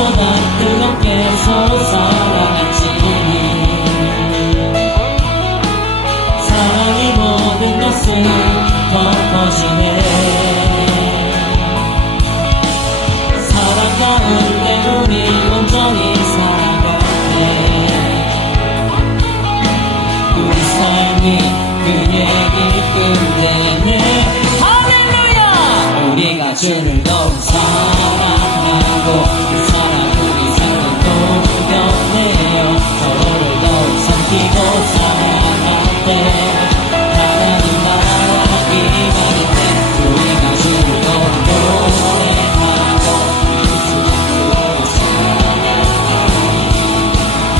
무엇보다 뜨겁게 서로 사랑하지. 사랑이 모든 것을 덮어주네. 사랑 가운데 우리 온전히 살아갈 때 우리 삶이 그에게 끝내네. 할렐루야. 우리가 주를 더욱 사랑하고 그 사랑 우리 삶을 녹여내어 서로를 더욱 섬기고 살아갈 때 하나님 나라 임하는 때 우리가 주를 더욱 노래하고 그리스도로 살아가니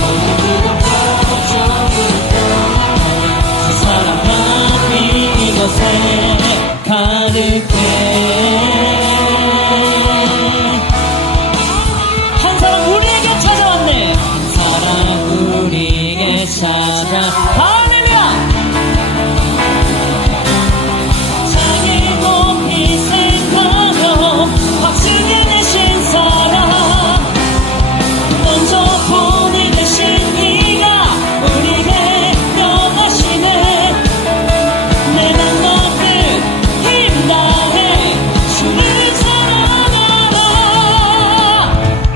모든 그것과 정을 떠나가니 그 사랑만이 이곳에 가득해. 한 사람 우리에게 찾아왔네. 한 사람 우리에게 찾아. 할렐루야. 자기 몸 희생하며 확신이 되신 사랑 먼저 본이 되신 이가 우리에게 명하시네. 내 맘껏 힘 다해 주를 사랑하라.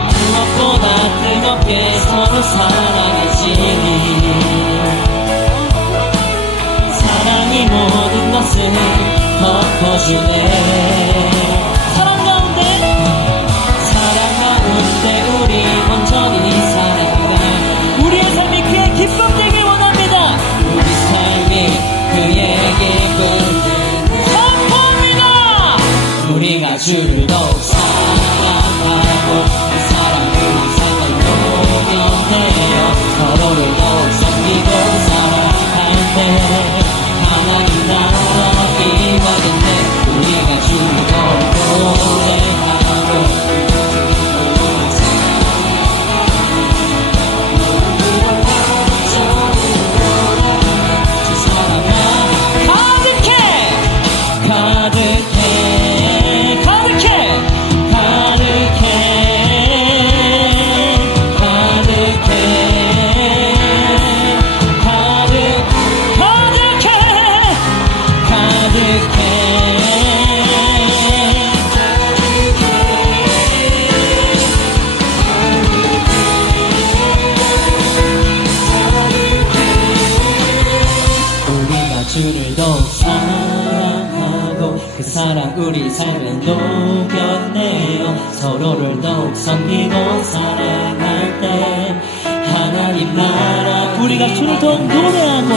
무엇보다 뜨겁게 서로 사랑해지니 사랑이 모든 것을 덮어주네. 사랑 가운데 우리 온전히 살아가 우리의 삶이 그의 기쁨 되길 원합니다. 우리 삶이 그에게 끝은 선포입니다. 우리가 주를 더욱 사랑하고 그 사랑 우리 삶을 녹여내어 서로를 더욱 섬기고 살아갈 때 하나님 나라 임하는 때 우리가 주를 더욱 노래하고 주 사랑만 가득해 가득해 가득해 가득해 가득해 가득해 우리가 주를 더욱 사랑하고 그 사랑 우리 삶에 녹여내어 서로를 더욱 섬기고 살아갈 때 하나님 나라 우리가 주를 더욱 노래하고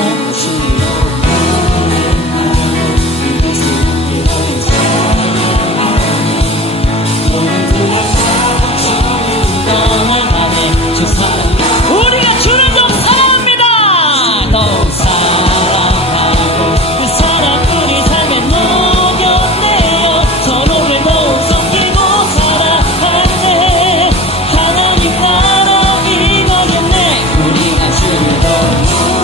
주 사랑 우리가 주를 더욱 사랑합니다. 더욱 사랑하고 그 사랑 우리 삶에 녹여내어 서로를 더욱 섬기고 살아갈 때 하나님 나라 임하겠네. 우리가 주를 더욱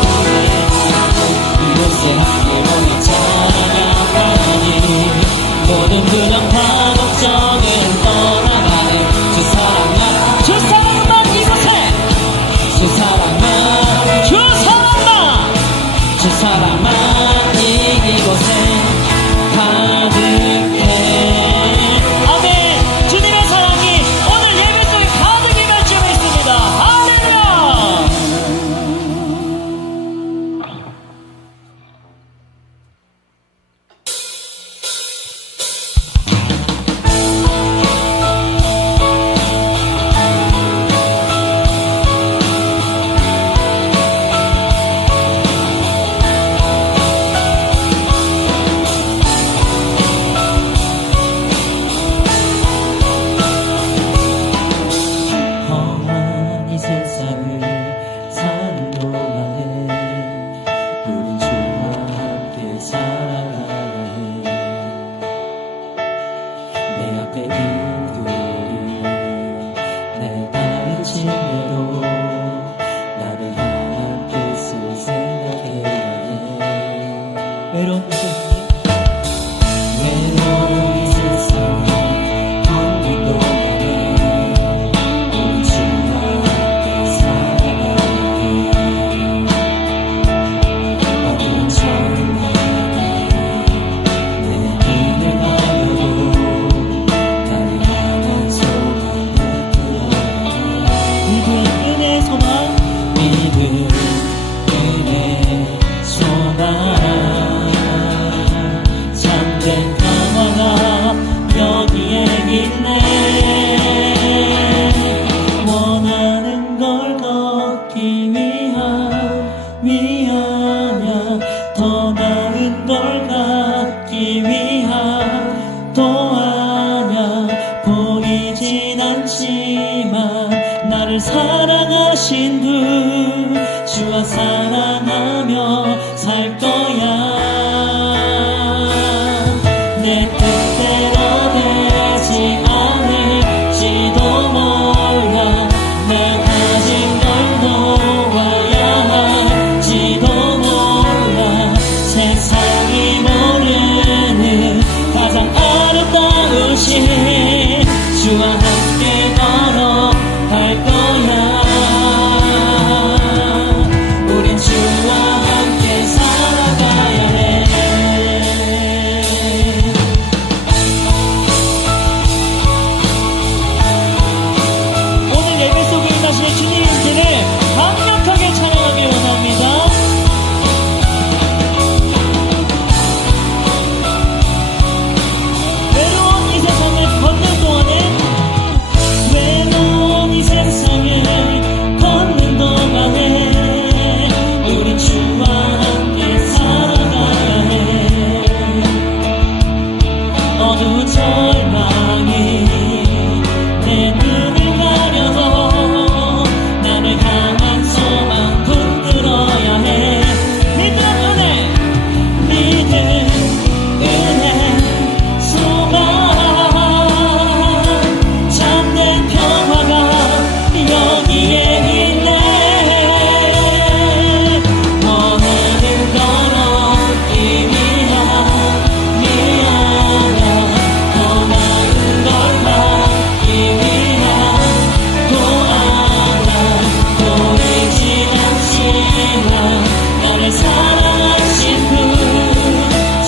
노래하고 이곳에 함께 모여 찬양하니 모든 부정과 걱정을 떠나가는 주 사랑만 주 사랑만 이곳에 주 사랑만 주 사랑만 주 사랑만 이곳에 가득해. 아멘. 주님의 사랑이 오늘 예배 속에 가득히 감추고 있습니다. 할렐루야. 험한 이 세상을 사는 동안에 우린 주와 함께 살아가야 해. 내 앞에 이들이 날 가르치며도 나를 향한 뜻을 생각해야 해. 외로운 이 세상이 험한 동안에 주와 사랑하며 살 거야. 내 뜻대로 되지 않을지도 몰라. 날 가진 걸 놓아야 할지도 몰라. 세상이 모르는 가장 아름다우신 주와 함께 걸어갈 거야. 우린 주와 함께 살아가야 해. 오늘 예배 속에 임하시는 주님께를 강력하게 찬양하길 원합니다. 외로운 이 세상을 걷는 동안에 외로운 이 세상을 걷는 동안에 우린 주와 함께 살아가야 해. 어두운 절망이 내 눈을 가려도 나를 향한 소망 붙들어야 해. 믿음 은혜 소망 참된 평화가 여기에 있네. 원하는 건 얻기 위함이야. 더 많은 걸 받기 위함도 알아. 보이지 않지만 나를 사랑하신 분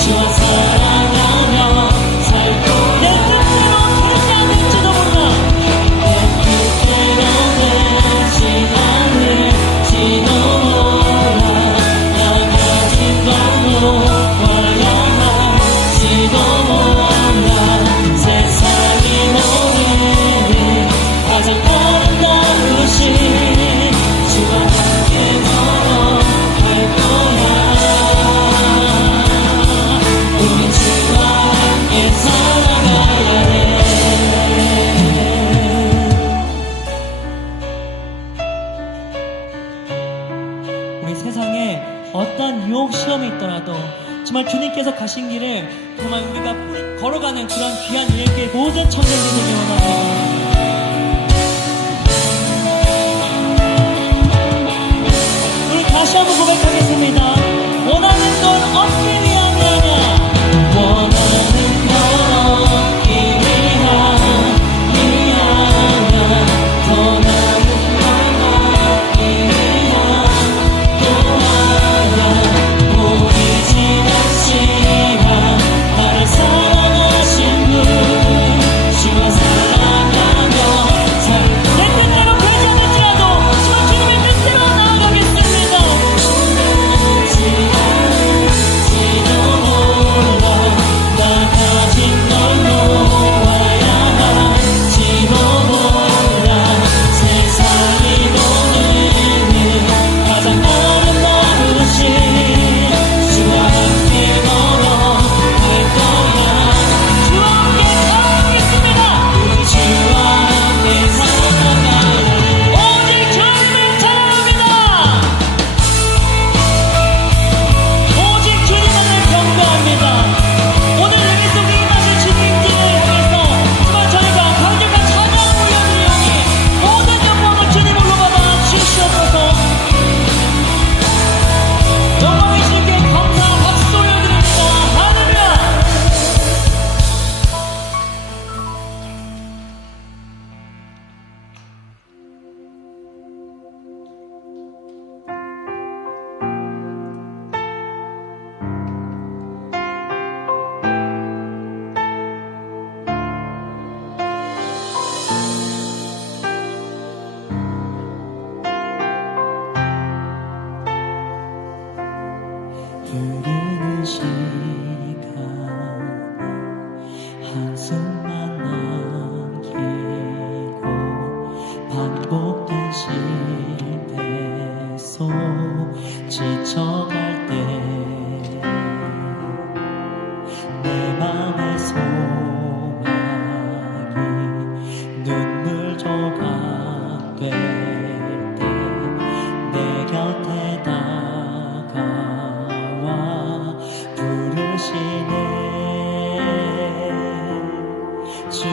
주와 사랑하며 살고 내 뜻대로 되지 않을지도 몰라. 내 뜻대로 되지 않을지도 몰라. 나 가진 걸 놓아야 할지도 몰라. 세상이 모르는 가장 아름다우신 주와 함께 걸어갈 거야. 우린 주와 함께 살아가야 해. 우리 세상에 어떤 유혹 시험이 있더라도 정말 주님께서 가신 길을 정말 우리가 걸어가는 그런 귀한 일에게 모든 청년들이 되기 원합니다. 우리 다시 한번 고백하겠습니다. 원하는 건 얻기 위함이 아니야. 원하는 건 얻기 위함이 아니야. 더 나은 걸 얻기 위함도 아니야. 보이지 않지만 나를 사랑하신 분 주와 사랑하며 내 뜻대로 되지 않을지라도 주와 주님의 뜻대로 나아가겠습니다.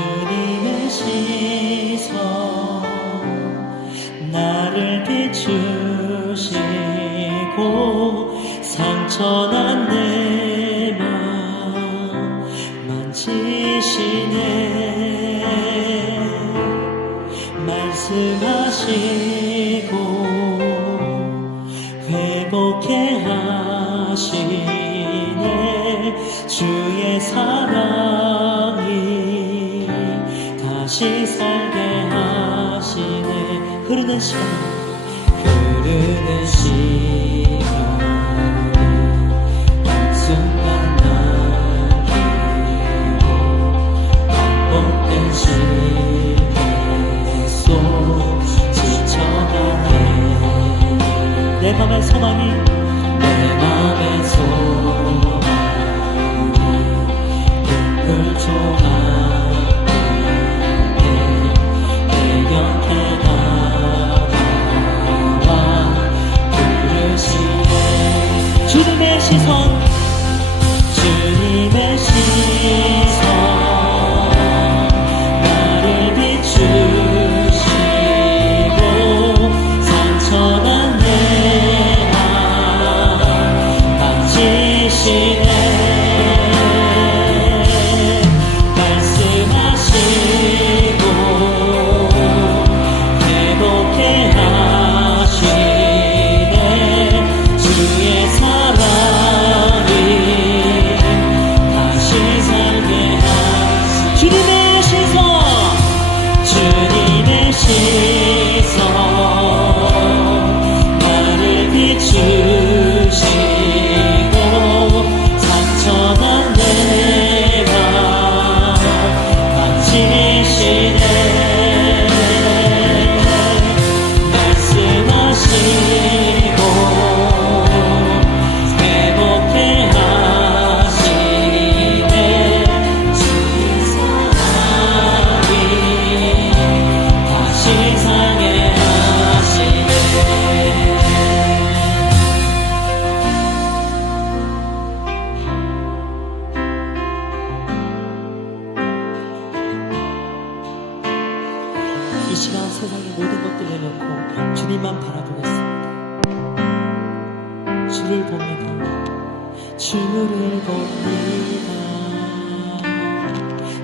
주님의 시선 나를 비추시고 상처난 내 맘 만지시네 말씀하시고 회복해 하시네 주의 사랑이 다시 살게 하시네 흐르는 시간 한순간 남기고 반복된 시계 속 지쳐가네 내 맘의 소망이 불 조각에 내 곁에 다가와 부르시네 주님의 시선 나를 비추시고 상처난 내 맘 만지시네 말씀하시고 회복해 하시네 주의 사랑이 다시 살게 하시네 주님의 시선 나를 비추시고 상처난 내 맘 만지시네 말씀하시고 회복해 하시네 주의 사랑이 다시 살게 하시네 이 시간 세상의 모든 것들 내놓고 주님만 바라보겠습니다. 주를 봅니다. 주를 봅니다.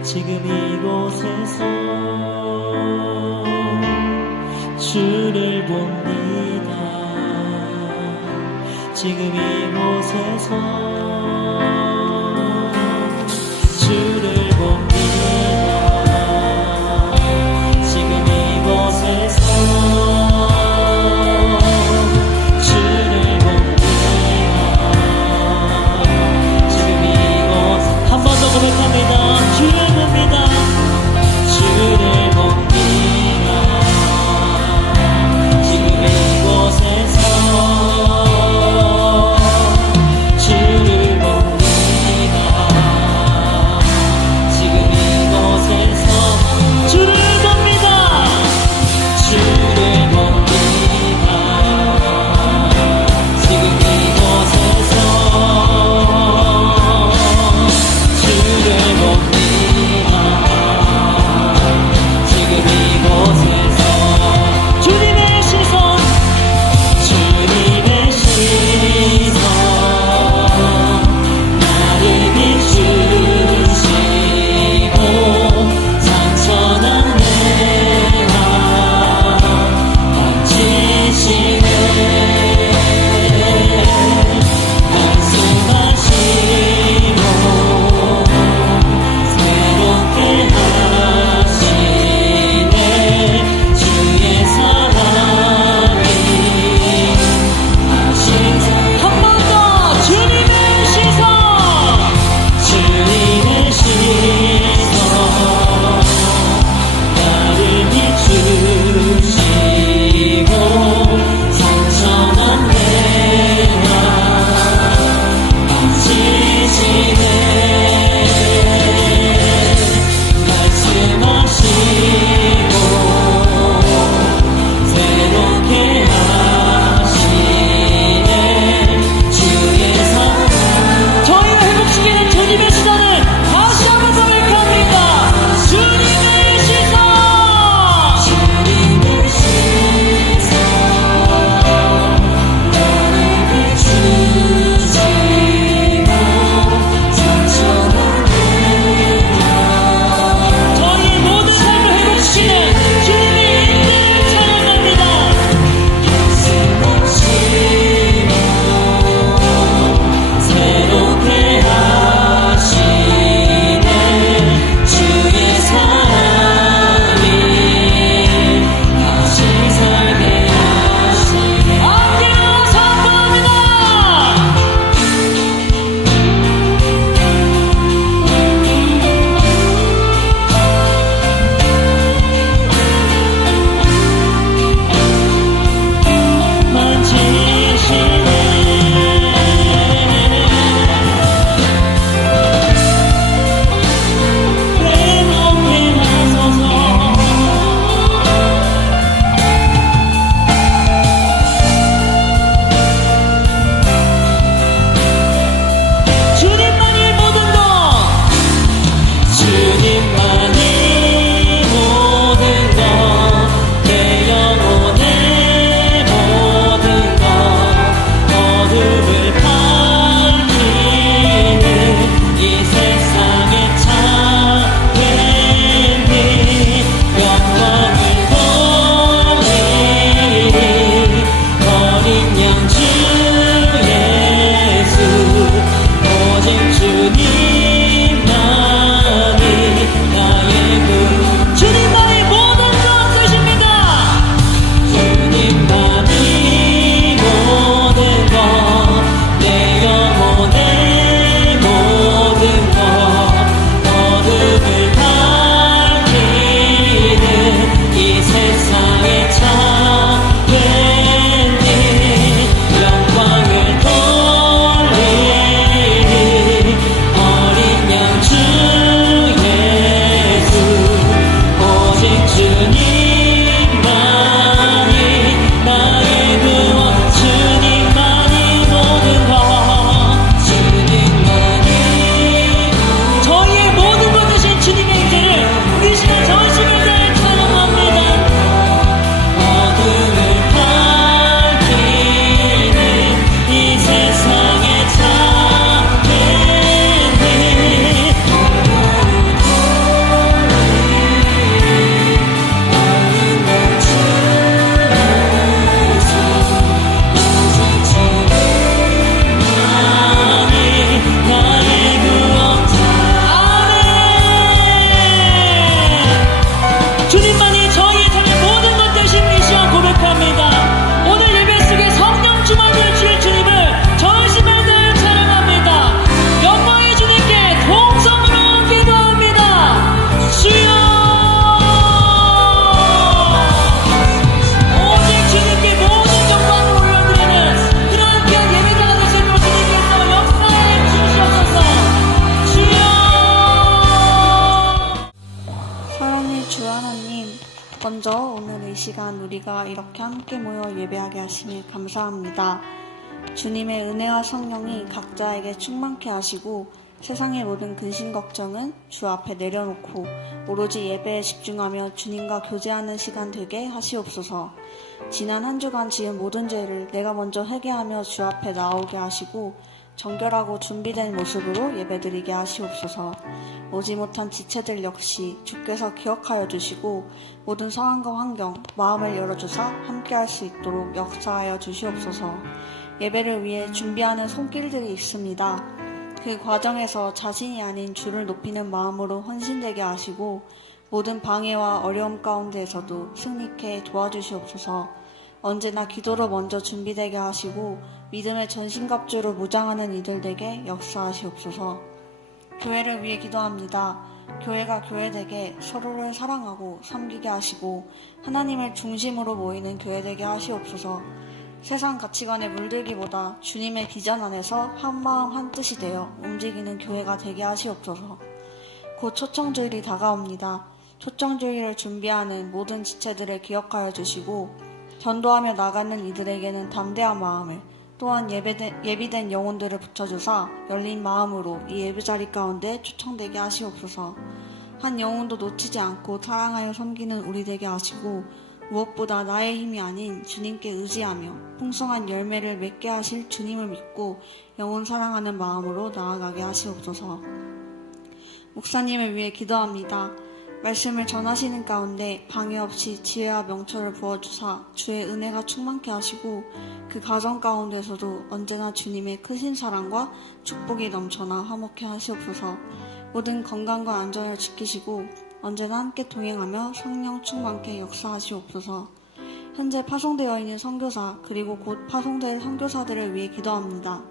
지금 이곳에서 주를 봅니다. 지금 이곳에서 주를 봅니다. 지금 이곳에서 주를 봅니다. 지금 이곳 한 번 더 고백합니다. 주를 봅니다. 주를 봅니다. 지금 이곳에서 주를 주 하나님, 먼저 오늘 이 시간 우리가 이렇게 함께 모여 예배하게 하시니 감사합니다. 주님의 은혜와 성령이 각자에게 충만케 하시고 세상의 모든 근심 걱정은 주 앞에 내려놓고 오로지 예배에 집중하며 주님과 교제하는 시간 되게 하시옵소서. 지난 한 주간 지은 모든 죄를 내가 먼저 회개하며 주 앞에 나오게 하시고 정결하고 준비된 모습으로 예배드리게 하시옵소서. 오지 못한 지체들 역시 주께서 기억하여 주시고 모든 상황과 환경, 마음을 열어주사 함께할 수 있도록 역사하여 주시옵소서. 예배를 위해 준비하는 손길들이 있습니다. 그 과정에서 자신이 아닌 주를 높이는 마음으로 헌신되게 하시고 모든 방해와 어려움 가운데에서도 승리케 도와주시옵소서. 언제나 기도로 먼저 준비되게 하시고 믿음의 전신갑주로 무장하는 이들에게 역사하시옵소서. 교회를 위해 기도합니다. 교회가 교회되게 서로를 사랑하고 섬기게 하시고 하나님을 중심으로 모이는 교회되게 하시옵소서. 세상 가치관에 물들기보다 주님의 비전 안에서 한마음 한뜻이 되어 움직이는 교회가 되게 하시옵소서. 곧 초청주일이 다가옵니다. 초청주일을 준비하는 모든 지체들을 기억하여 주시고 전도하며 나가는 이들에게는 담대한 마음을, 또한 예비된 영혼들을 붙여주사 열린 마음으로 이 예배자리 가운데 초청되게 하시옵소서. 한 영혼도 놓치지 않고 사랑하여 섬기는 우리 되게 하시고 무엇보다 나의 힘이 아닌 주님께 의지하며 풍성한 열매를 맺게 하실 주님을 믿고 영혼 사랑하는 마음으로 나아가게 하시옵소서. 목사님을 위해 기도합니다. 말씀을 전하시는 가운데 방해 없이 지혜와 명철을 부어주사 주의 은혜가 충만케 하시고 그 가정 가운데서도 언제나 주님의 크신 사랑과 축복이 넘쳐나 화목케 하시옵소서. 모든 건강과 안전을 지키시고 언제나 함께 동행하며 성령 충만케 역사하시옵소서. 현재 파송되어 있는 선교사 그리고 곧 파송될 선교사들을 위해 기도합니다.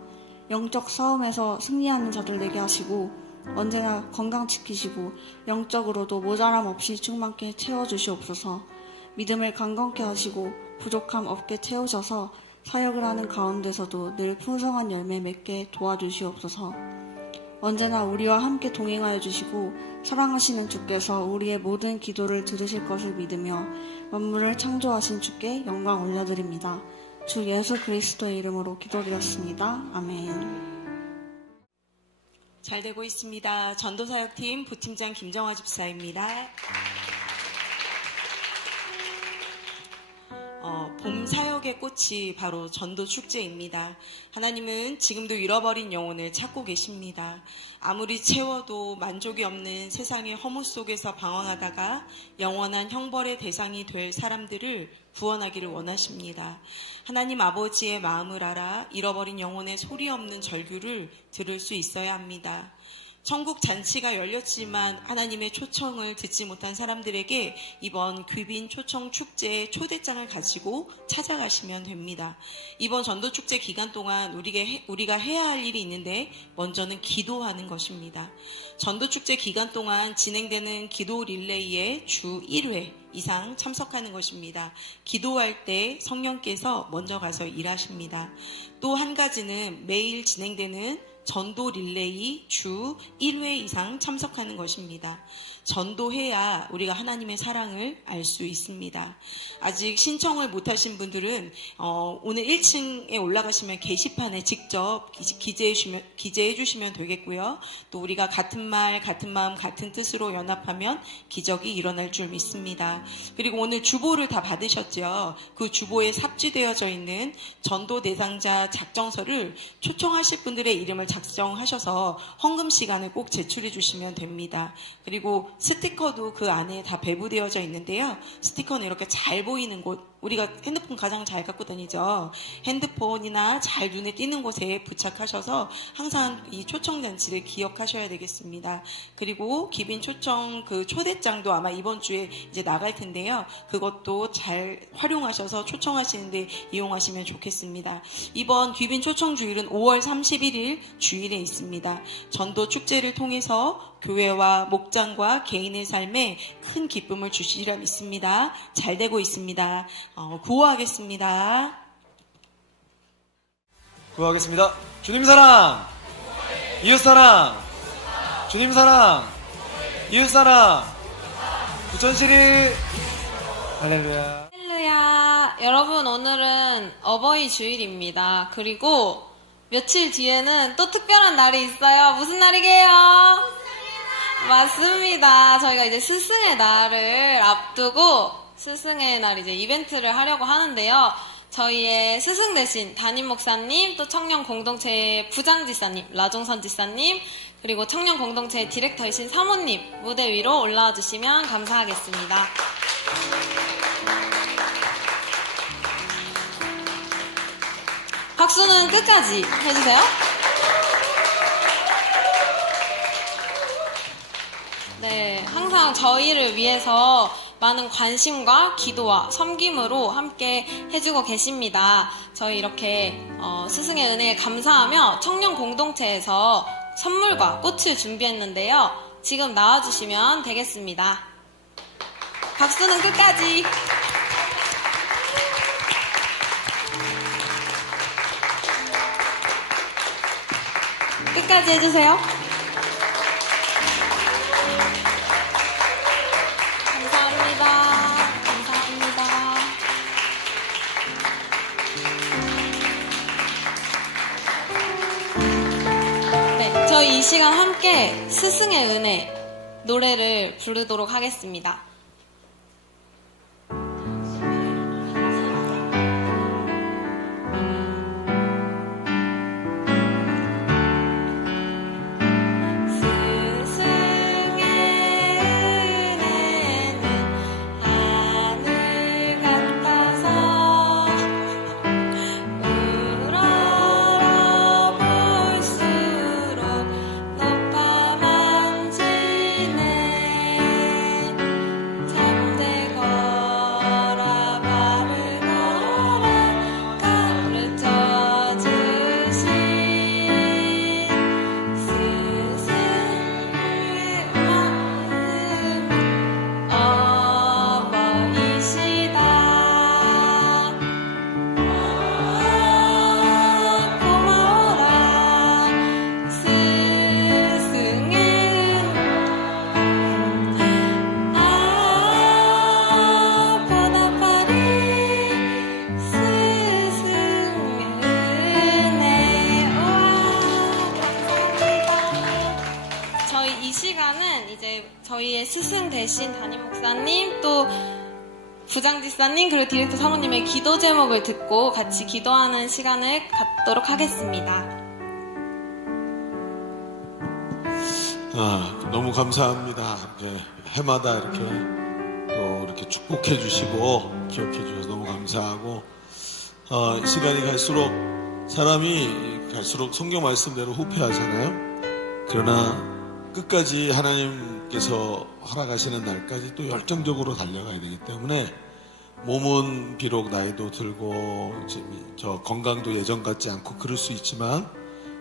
영적 싸움에서 승리하는 자들 되게 하시고 언제나 건강 지키시고 영적으로도 모자람 없이 충만케 채워주시옵소서. 믿음을 강건케 하시고 부족함 없게 채우셔서 사역을 하는 가운데서도 늘 풍성한 열매 맺게 도와주시옵소서. 언제나 우리와 함께 동행하여 주시고 사랑하시는 주께서 우리의 모든 기도를 들으실 것을 믿으며 만물을 창조하신 주께 영광 올려드립니다. 주 예수 그리스도의 이름으로 기도드렸습니다. 아멘. 잘 되고 있습니다. 전도사역팀 부팀장 김정화 집사입니다. 봄 사역의 꽃이 바로 전도 축제입니다. 하나님은 지금도 잃어버린 영혼을 찾고 계십니다. 아무리 채워도 만족이 없는 세상의 허무 속에서 방황하다가 영원한 형벌의 대상이 될 사람들을 구원하기를 원하십니다. 하나님 아버지의 마음을 알아 잃어버린 영혼의 소리 없는 절규를 들을 수 있어야 합니다. 천국 잔치가 열렸지만 하나님의 초청을 듣지 못한 사람들에게 이번 귀빈 초청 축제의 초대장을 가지고 찾아가시면 됩니다. 이번 전도축제 기간 동안 우리가 해야 할 일이 있는데 먼저는 기도하는 것입니다. 전도축제 기간 동안 진행되는 기도 릴레이에 주 1회 이상 참석하는 것입니다. 기도할 때 성령께서 먼저 가서 일하십니다. 또 한 가지는 매일 진행되는 전도 릴레이 주 1회 이상 참석하는 것입니다. 전도해야 우리가 하나님의 사랑을 알 수 있습니다. 아직 신청을 못하신 분들은 오늘 1층에 올라가시면 게시판에 직접 기재해 주시면 되겠고요. 또 우리가 같은 말, 같은 마음, 같은 뜻으로 연합하면 기적이 일어날 줄 믿습니다. 그리고 오늘 주보를 다 받으셨죠? 그 주보에 삽지되어져 있는 전도 대상자 작정서를 초청하실 분들의 이름을 작성하셔서 헌금 시간을 꼭 제출해 주시면 됩니다. 그리고 스티커도 그 안에 다 배부되어져 있는데요. 스티커는 이렇게 잘 보이는 곳, 우리가 핸드폰 가장 잘 갖고 다니죠. 핸드폰이나 잘 눈에 띄는 곳에 부착하셔서 항상 이 초청잔치를 기억하셔야 되겠습니다. 그리고 기빈 초청 그 초대장도 아마 이번 주에 이제 나갈 텐데요. 그것도 잘 활용하셔서 초청하시는데 이용하시면 좋겠습니다. 이번 귀빈 초청 주일은 5월 31일 주일에 있습니다. 전도 축제를 통해서 교회와 목장과 개인의 삶에 큰 기쁨을 주시리라 믿습니다. 잘 되고 있습니다. 구호하겠습니다. 구호하겠습니다. 주님 사랑, 이웃 사랑, 주님 사랑, 이웃 사랑. 부천시리 할렐루야. 할렐루야. 여러분, 오늘은 어버이 주일입니다. 그리고 며칠 뒤에는 또 특별한 날이 있어요. 무슨 날이게요? 맞습니다. 저희가 이제 스승의 날을 앞두고 스승의 날 이제 이벤트를 하려고 하는데요. 저희의 스승 대신 담임 목사님, 또 청년 공동체의 부장지사님, 라종선 지사님, 그리고 청년 공동체의 디렉터이신 사모님 무대 위로 올라와 주시면 감사하겠습니다. 박수는 끝까지 해주세요. 네, 항상 저희를 위해서 많은 관심과 기도와 섬김으로 함께 해주고 계십니다. 저희 이렇게 스승의 은혜에 감사하며 청년 공동체에서 선물과 꽃을 준비했는데요. 지금 나와주시면 되겠습니다. 박수는 끝까지. 끝까지 해주세요. 감사합니다. 감사합니다. 네, 저희 이 시간 함께 스승의 은혜 노래를 부르도록 하겠습니다. 저희의 스승 대신 담임 목사님 또 부장지사님 그리고 디렉터 사모님의 기도 제목을 듣고 같이 기도하는 시간을 갖도록 하겠습니다. 너무 감사합니다. 해마다 이렇게 또 이렇게 축복해 주시고 기억해 주셔서 너무 감사하고 시간이 갈수록 사람이 갈수록 성경 말씀대로 후퇴하잖아요. 그러나 끝까지 하나님께서 허락하시는 날까지 또 열정적으로 달려가야 되기 때문에 몸은 비록 나이도 들고 저 건강도 예전 같지 않고 그럴 수 있지만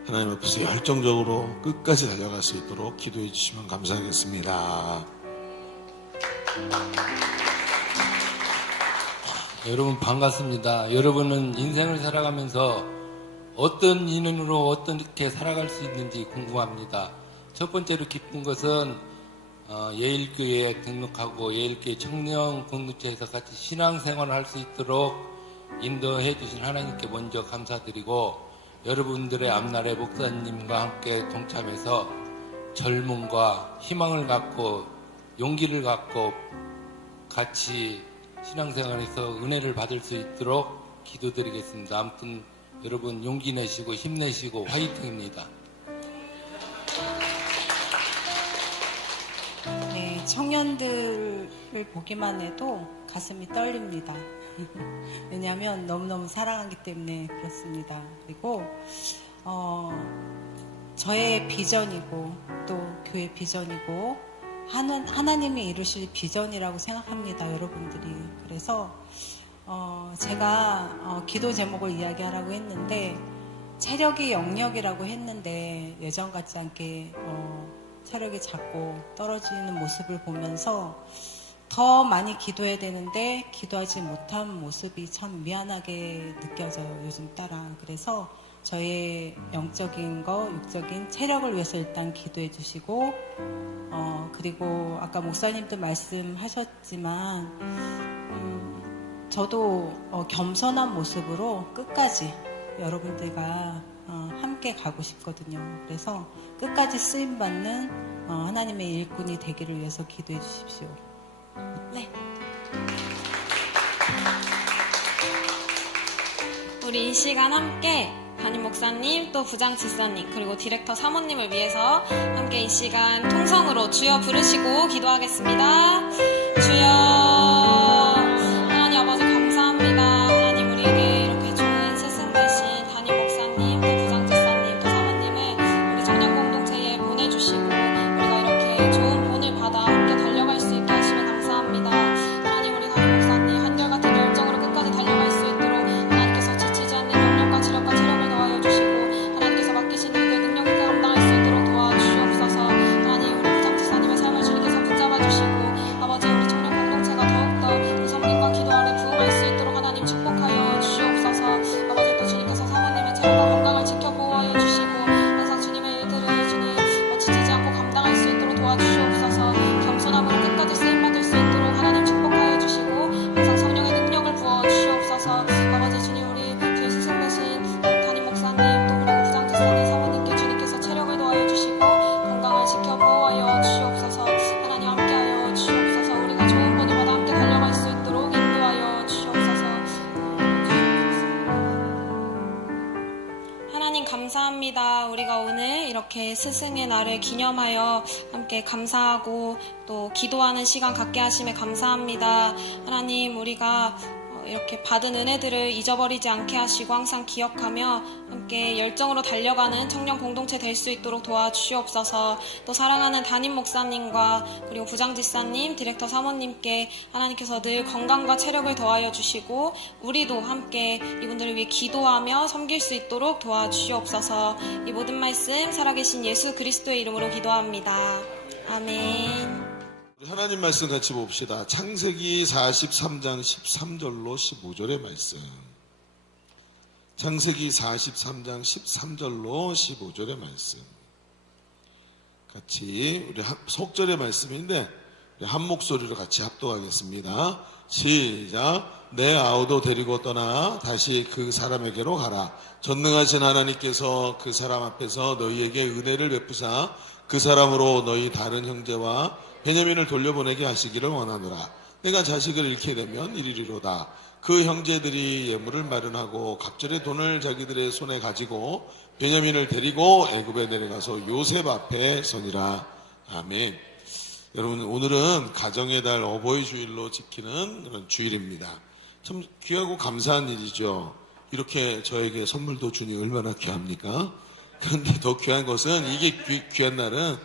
하나님 앞에서 열정적으로 끝까지 달려갈 수 있도록 기도해 주시면 감사하겠습니다. 여러분 반갑습니다. 여러분은 인생을 살아가면서 어떤 인연으로 어떻게 살아갈 수 있는지 궁금합니다. 첫 번째로 기쁜 것은 예일교회에 등록하고 예일교회 청년 공동체에서 같이 신앙생활을 할 수 있도록 인도해 주신 하나님께 먼저 감사드리고 여러분들의 앞날의 목사님과 함께 동참해서 젊음과 희망을 갖고 용기를 갖고 같이 신앙생활에서 은혜를 받을 수 있도록 기도드리겠습니다. 아무튼 여러분 용기 내시고 힘내시고 화이팅입니다. 네, 청년들을 보기만 해도 가슴이 떨립니다. 왜냐하면 너무너무 사랑하기 때문에 그렇습니다. 그리고 저의 비전이고 또 교회 비전이고 하나님이 이루실 비전이라고 생각합니다. 여러분들이. 그래서 제가 기도 제목을 이야기하라고 했는데 체력이 영역이라고 했는데 예전 같지 않게 체력이 작고 떨어지는 모습을 보면서 더 많이 기도해야 되는데 기도하지 못한 모습이 참 미안하게 느껴져요. 요즘 따라. 그래서 저의 영적인 거, 육적인 체력을 위해서 일단 기도해 주시고, 그리고 아까 목사님도 말씀하셨지만, 저도 겸손한 모습으로 끝까지 여러분들과 함께 가고 싶거든요. 그래서 끝까지 쓰임받는 하나님의 일꾼이 되기를 위해서 기도해 주십시오. 네. 우리 이 시간 함께 담임 목사님, 또 부장 집사님, 그리고 디렉터 사모님을 위해서 함께 이 시간 통성으로 주여 부르시고 기도하겠습니다. 주여. 하나님 아버지 감사합니다. 하나님 우리에게 이렇게 좋은 스승 되신 담임 목사님, 또 부장 집사님, 또 사모님을 우리 청년 공동체에 보내주시고 우리가 이렇게 좋은 본을 받아 함께 달려갈 수 있게 하시면 감사합니다. 하나님 우리 담임 목사님 한결같은 열정으로 끝까지 달려갈 수 있도록 하나님께서 지치지 않는 영력과 지력과 체력을 더하여 주시고 하나님께서 맡기신 일들 능력 있게 감당할 수 있도록 도와주시옵소서. 하나님 우리 부장 집사님의 삶을 주님께서 붙잡아 주시고 아버지 우리 청년 공동체가 더욱더 이 섬김과 기도 아래 부응할 수 있도록 하나님 축복하여 주시옵소서. 아버지 또 주님께서 사모님의 체력과 건강을 지켜 보호하여 주시고 항상 주님의 일들을 주님 지치지 않고 감당할 수 있도록 도와주시옵소서. 겸손함으로 끝까지 쓰임받을 수 있도록 하나님 축복하여 주시고 항상 성령의 능력을 부어 주시옵소서. 아버지 주님 우리 주의 스승 되신 담임 목사님 또 그리고 부장 집사님 사모님께 주님께서 체력을 더하여 주시고 건강을 지켜 보호하여 주시옵소서. 하나님 함께하여 주시옵소서. 우리가 좋은 분들마다 함께 달려갈 수 있도록 인도하여 주시옵소서. 하나님 감사합니다. 우리가 오늘 이렇게 스승의 날을 기념하여 함께 감사하고 또 기도하는 시간 갖게 하심에 감사합니다. 하나님 우리가 이렇게 받은 은혜들을 잊어버리지 않게 하시고 항상 기억하며 함께 열정으로 달려가는 청년 공동체 될 수 있도록 도와주시옵소서. 또 사랑하는 담임 목사님과 그리고 부장 집사님, 디렉터 사모님께 하나님께서 늘 건강과 체력을 더하여 주시고 우리도 함께 이분들을 위해 기도하며 섬길 수 있도록 도와주시옵소서. 이 모든 말씀 살아계신 예수 그리스도의 이름으로 기도합니다. 아멘. 우리 하나님 말씀 같이 봅시다. 창세기 43장 13절로 15절의 말씀. 창세기 43장 13절로 15절의 말씀. 같이 우리 속절의 말씀인데 우리 한 목소리로 같이 합독하겠습니다. 시작. 내 아우도 데리고 떠나 다시 그 사람에게로 가라. 전능하신 하나님께서 그 사람 앞에서 너희에게 은혜를 베푸사 그 사람으로 너희 다른 형제와 베냐민을 돌려보내게 하시기를 원하노라. 내가 자식을 잃게 되면 이르리로다. 그 형제들이 예물을 마련하고 각절의 돈을 자기들의 손에 가지고 베냐민을 데리고 애굽에 내려가서 요셉 앞에 서니라. 아멘. 여러분 오늘은 가정의 달 어버이 주일로 지키는 그런 주일입니다. 참 귀하고 감사한 일이죠. 이렇게 저에게 선물도 주니 얼마나 귀합니까? 그런데 더 귀한 것은 이게 귀한 날은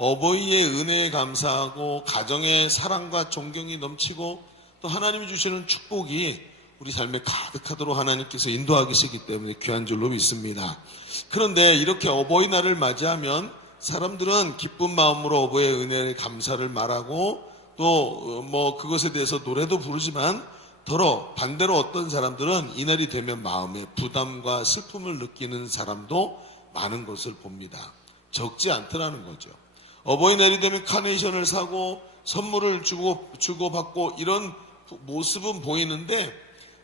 어버이의 은혜에 감사하고 가정의 사랑과 존경이 넘치고 또 하나님이 주시는 축복이 우리 삶에 가득하도록 하나님께서 인도하시기 때문에 귀한 줄로 믿습니다. 그런데 이렇게 어버이날을 맞이하면 사람들은 기쁜 마음으로 어버이의 은혜에 감사를 말하고 또 그것에 대해서 노래도 부르지만 더러 반대로 어떤 사람들은 이날이 되면 마음에 부담과 슬픔을 느끼는 사람도 많은 것을 봅니다. 적지 않더라는 거죠. 어버이날이 되면 카네이션을 사고 선물을 주고받고 이런 모습은 보이는데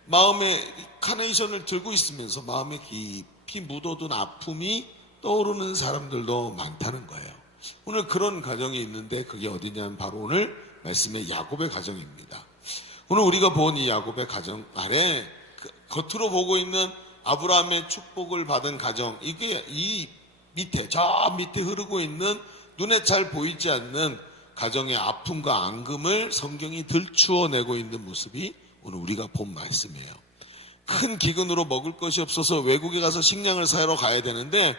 마음에 카네이션을 들고 있으면서 마음에 깊이 묻어둔 아픔이 떠오르는 사람들도 많다는 거예요. 오늘 그런 가정이 있는데 그게 어디냐면 바로 오늘 말씀의 야곱의 가정입니다. 오늘 우리가 본 이 야곱의 가정 아래 겉으로 보고 있는 아브라함의 축복을 받은 가정, 이게 이 밑에 저 밑에 흐르고 있는 눈에 잘 보이지 않는 가정의 아픔과 앙금을 성경이 들추어내고 있는 모습이 오늘 우리가 본 말씀이에요. 큰 기근으로 먹을 것이 없어서 외국에 가서 식량을 사러 가야 되는데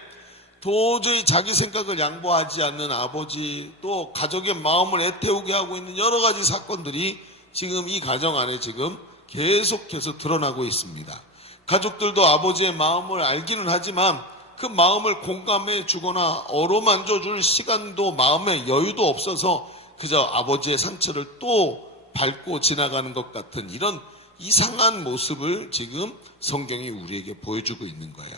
도저히 자기 생각을 양보하지 않는 아버지, 또 가족의 마음을 애태우게 하고 있는 여러 가지 사건들이 지금 이 가정 안에 지금 계속해서 드러나고 있습니다. 가족들도 아버지의 마음을 알기는 하지만 그 마음을 공감해 주거나 어루만져 줄 시간도 마음의 여유도 없어서 그저 아버지의 상처를 또 밟고 지나가는 것 같은 이런 이상한 모습을 지금 성경이 우리에게 보여주고 있는 거예요.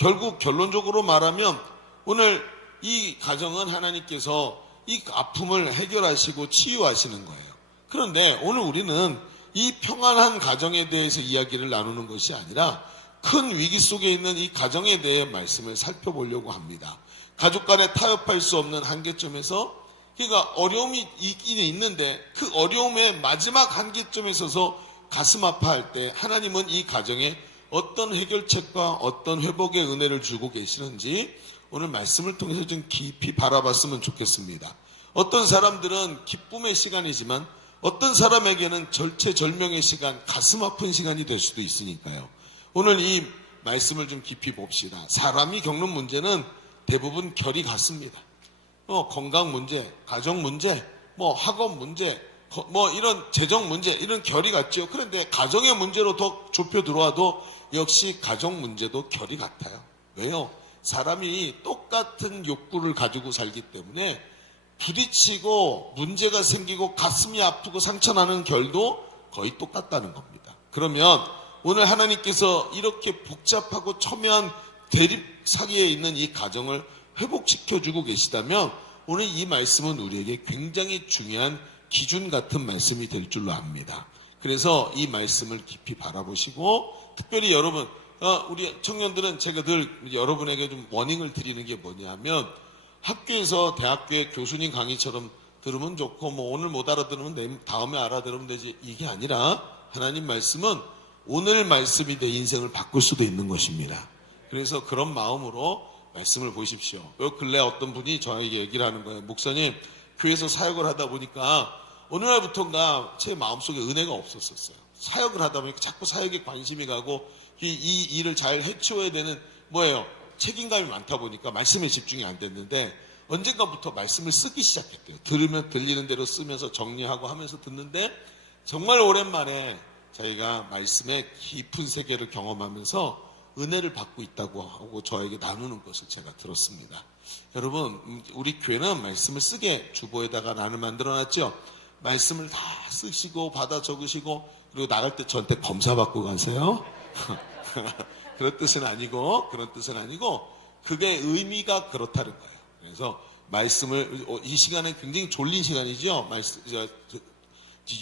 결국 결론적으로 말하면 오늘 이 가정은 하나님께서 이 아픔을 해결하시고 치유하시는 거예요. 그런데 오늘 우리는 이 평안한 가정에 대해서 이야기를 나누는 것이 아니라 큰 위기 속에 있는 이 가정에 대해 말씀을 살펴보려고 합니다. 가족 간에 타협할 수 없는 한계점에서, 그러니까 어려움이 있긴 있는데 그 어려움의 마지막 한계점에 서서 가슴 아파할 때 하나님은 이 가정에 어떤 해결책과 어떤 회복의 은혜를 주고 계시는지 오늘 말씀을 통해서 좀 깊이 바라봤으면 좋겠습니다. 어떤 사람들은 기쁨의 시간이지만 어떤 사람에게는 절체절명의 시간, 가슴 아픈 시간이 될 수도 있으니까요. 오늘 이 말씀을 좀 깊이 봅시다. 사람이 겪는 문제는 대부분 결이 같습니다. 건강 문제, 가정 문제, 학업 문제, 이런 재정 문제, 이런 결이 같죠. 그런데 가정의 문제로 더 좁혀 들어와도 역시 가정 문제도 결이 같아요. 왜요? 사람이 똑같은 욕구를 가지고 살기 때문에 부딪히고 문제가 생기고 가슴이 아프고 상처나는 결도 거의 똑같다는 겁니다. 그러면 오늘 하나님께서 이렇게 복잡하고 첨예한 대립 사이에 있는 이 가정을 회복시켜주고 계시다면 오늘 이 말씀은 우리에게 굉장히 중요한 기준 같은 말씀이 될 줄로 압니다. 그래서 이 말씀을 깊이 바라보시고 특별히 여러분, 우리 청년들은 제가 늘 여러분에게 좀 워닝을 드리는 게 뭐냐면 학교에서 대학교의 교수님 강의처럼 들으면 좋고 오늘 못 알아들으면 다음에 알아들으면 되지, 이게 아니라 하나님 말씀은 오늘 말씀이 내 인생을 바꿀 수도 있는 것입니다. 그래서 그런 마음으로 말씀을 보십시오. 요 근래 어떤 분이 저에게 얘기를 하는 거예요. 목사님, 교회에서 사역을 하다 보니까 어느 날부터인가 제 마음속에 은혜가 없었어요. 사역을 하다 보니까 자꾸 사역에 관심이 가고 이 일을 잘 해치워야 되는 책임감이 많다 보니까 말씀에 집중이 안 됐는데 언젠가부터 말씀을 쓰기 시작했대요. 들으면 들리는 대로 쓰면서 정리하고 하면서 듣는데 정말 오랜만에 자기가 말씀의 깊은 세계를 경험하면서 은혜를 받고 있다고 하고 저에게 나누는 것을 제가 들었습니다. 여러분, 우리 교회는 말씀을 쓰게 주보에다가 나를 만들어놨죠. 말씀을 다 쓰시고 받아 적으시고 그리고 나갈 때 저한테 검사 받고 가세요. 그런 뜻은 아니고 그게 의미가 그렇다는 거예요. 그래서 말씀을 이 시간은 굉장히 졸린 시간이죠.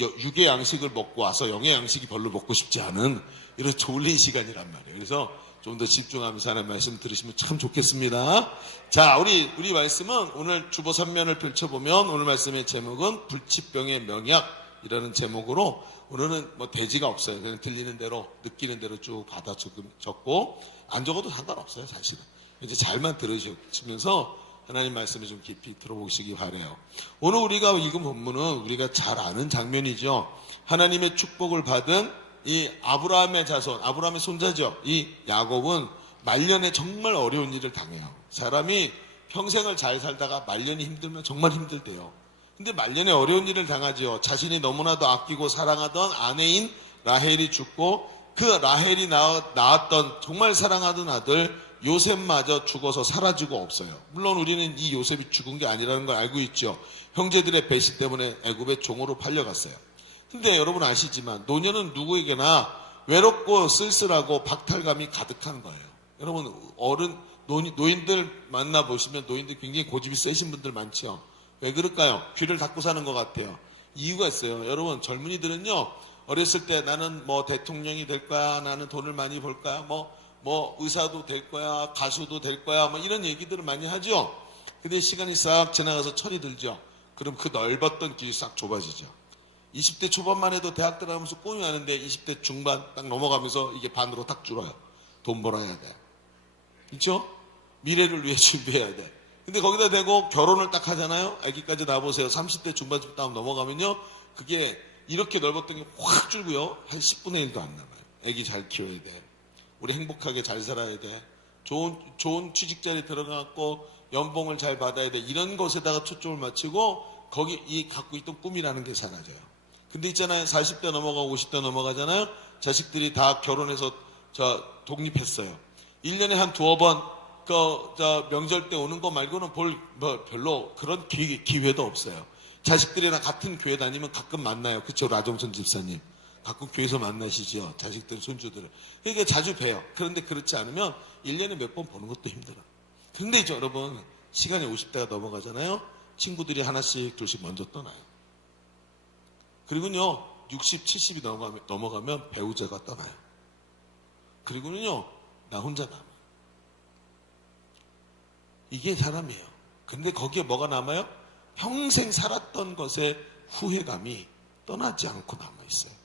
육의 양식을 먹고 와서 영의 양식이 별로 먹고 싶지 않은 이런 졸린 시간이란 말이에요. 그래서 좀 더 집중하면서 하나님 말씀 들으시면 참 좋겠습니다. 자, 우리 말씀은 오늘 주보 3면을 펼쳐보면 오늘 말씀의 제목은 불치병의 명약이라는 제목으로 오늘은 대지가 없어요. 그냥 들리는 대로 느끼는 대로 쭉 받아 적고 안 적어도 상관없어요. 사실은 이제 잘만 들으시면서 하나님 말씀을 좀 깊이 들어보시기 바라요. 오늘 우리가 읽은 본문은 우리가 잘 아는 장면이죠. 하나님의 축복을 받은 이 아브라함의 자손, 아브라함의 손자죠. 이 야곱은 말년에 정말 어려운 일을 당해요. 사람이 평생을 잘 살다가 말년이 힘들면 정말 힘들대요. 근데 말년에 어려운 일을 당하지요. 자신이 너무나도 아끼고 사랑하던 아내인 라헬이 죽고 그 라헬이 낳았던 정말 사랑하던 아들 요셉마저 죽어서 사라지고 없어요. 물론 우리는 이 요셉이 죽은 게 아니라는 걸 알고 있죠. 형제들의 배신 때문에 애굽의 종으로 팔려갔어요. 근데 여러분 아시지만 노년은 누구에게나 외롭고 쓸쓸하고 박탈감이 가득한 거예요. 여러분 노인들 만나보시면 노인들 굉장히 고집이 세신 분들 많죠. 왜 그럴까요? 귀를 닫고 사는 것 같아요. 이유가 있어요. 여러분 젊은이들은요, 어렸을 때 나는 대통령이 될 거야, 나는 돈을 많이 벌 거야, 의사도 될 거야, 가수도 될 거야, 이런 얘기들을 많이 하죠. 근데 시간이 싹 지나가서 철이 들죠. 그럼 그 넓었던 길이 싹 좁아지죠. 20대 초반만 해도 대학 들어가면서 꿈이 많은데 20대 중반 딱 넘어가면서 이게 반으로 딱 줄어요. 돈 벌어야 돼. 그렇죠? 미래를 위해 준비해야 돼. 근데 거기다 대고 결혼을 딱 하잖아요. 아기까지 낳아보세요. 30대 중반쯤 딱 넘어가면요, 그게 이렇게 넓었던 게 확 줄고요, 한 10분의 1도 안 남아요. 아기 잘 키워야 돼. 우리 행복하게 잘 살아야 돼. 좋은 취직자리 들어가고 연봉을 잘 받아야 돼. 이런 것에다가 초점을 맞추고 거기 이 갖고 있던 꿈이라는 게 사라져요. 근데 있잖아요, 40대 넘어가고 50대 넘어가잖아요. 자식들이 다 결혼해서 독립했어요. 1년에 한 두어 번 명절 때 오는 거 말고는 별로 그런 기회도 없어요. 자식들이랑 같은 교회 다니면 가끔 만나요. 그쵸, 라정선 집사님? 가끔 교회에서 만나시죠. 자식들, 손주들을. 그러니까 자주 봬요. 그런데 그렇지 않으면 1년에 몇 번 보는 것도 힘들어. 그런데 이제 여러분, 시간이 50대가 넘어가잖아요. 친구들이 하나씩, 둘씩 먼저 떠나요. 그리고요, 60, 70이 넘어가면 배우자가 떠나요. 그리고는요, 나 혼자 남아요. 이게 사람이에요. 근데 거기에 뭐가 남아요? 평생 살았던 것의 후회감이 떠나지 않고 남아있어요.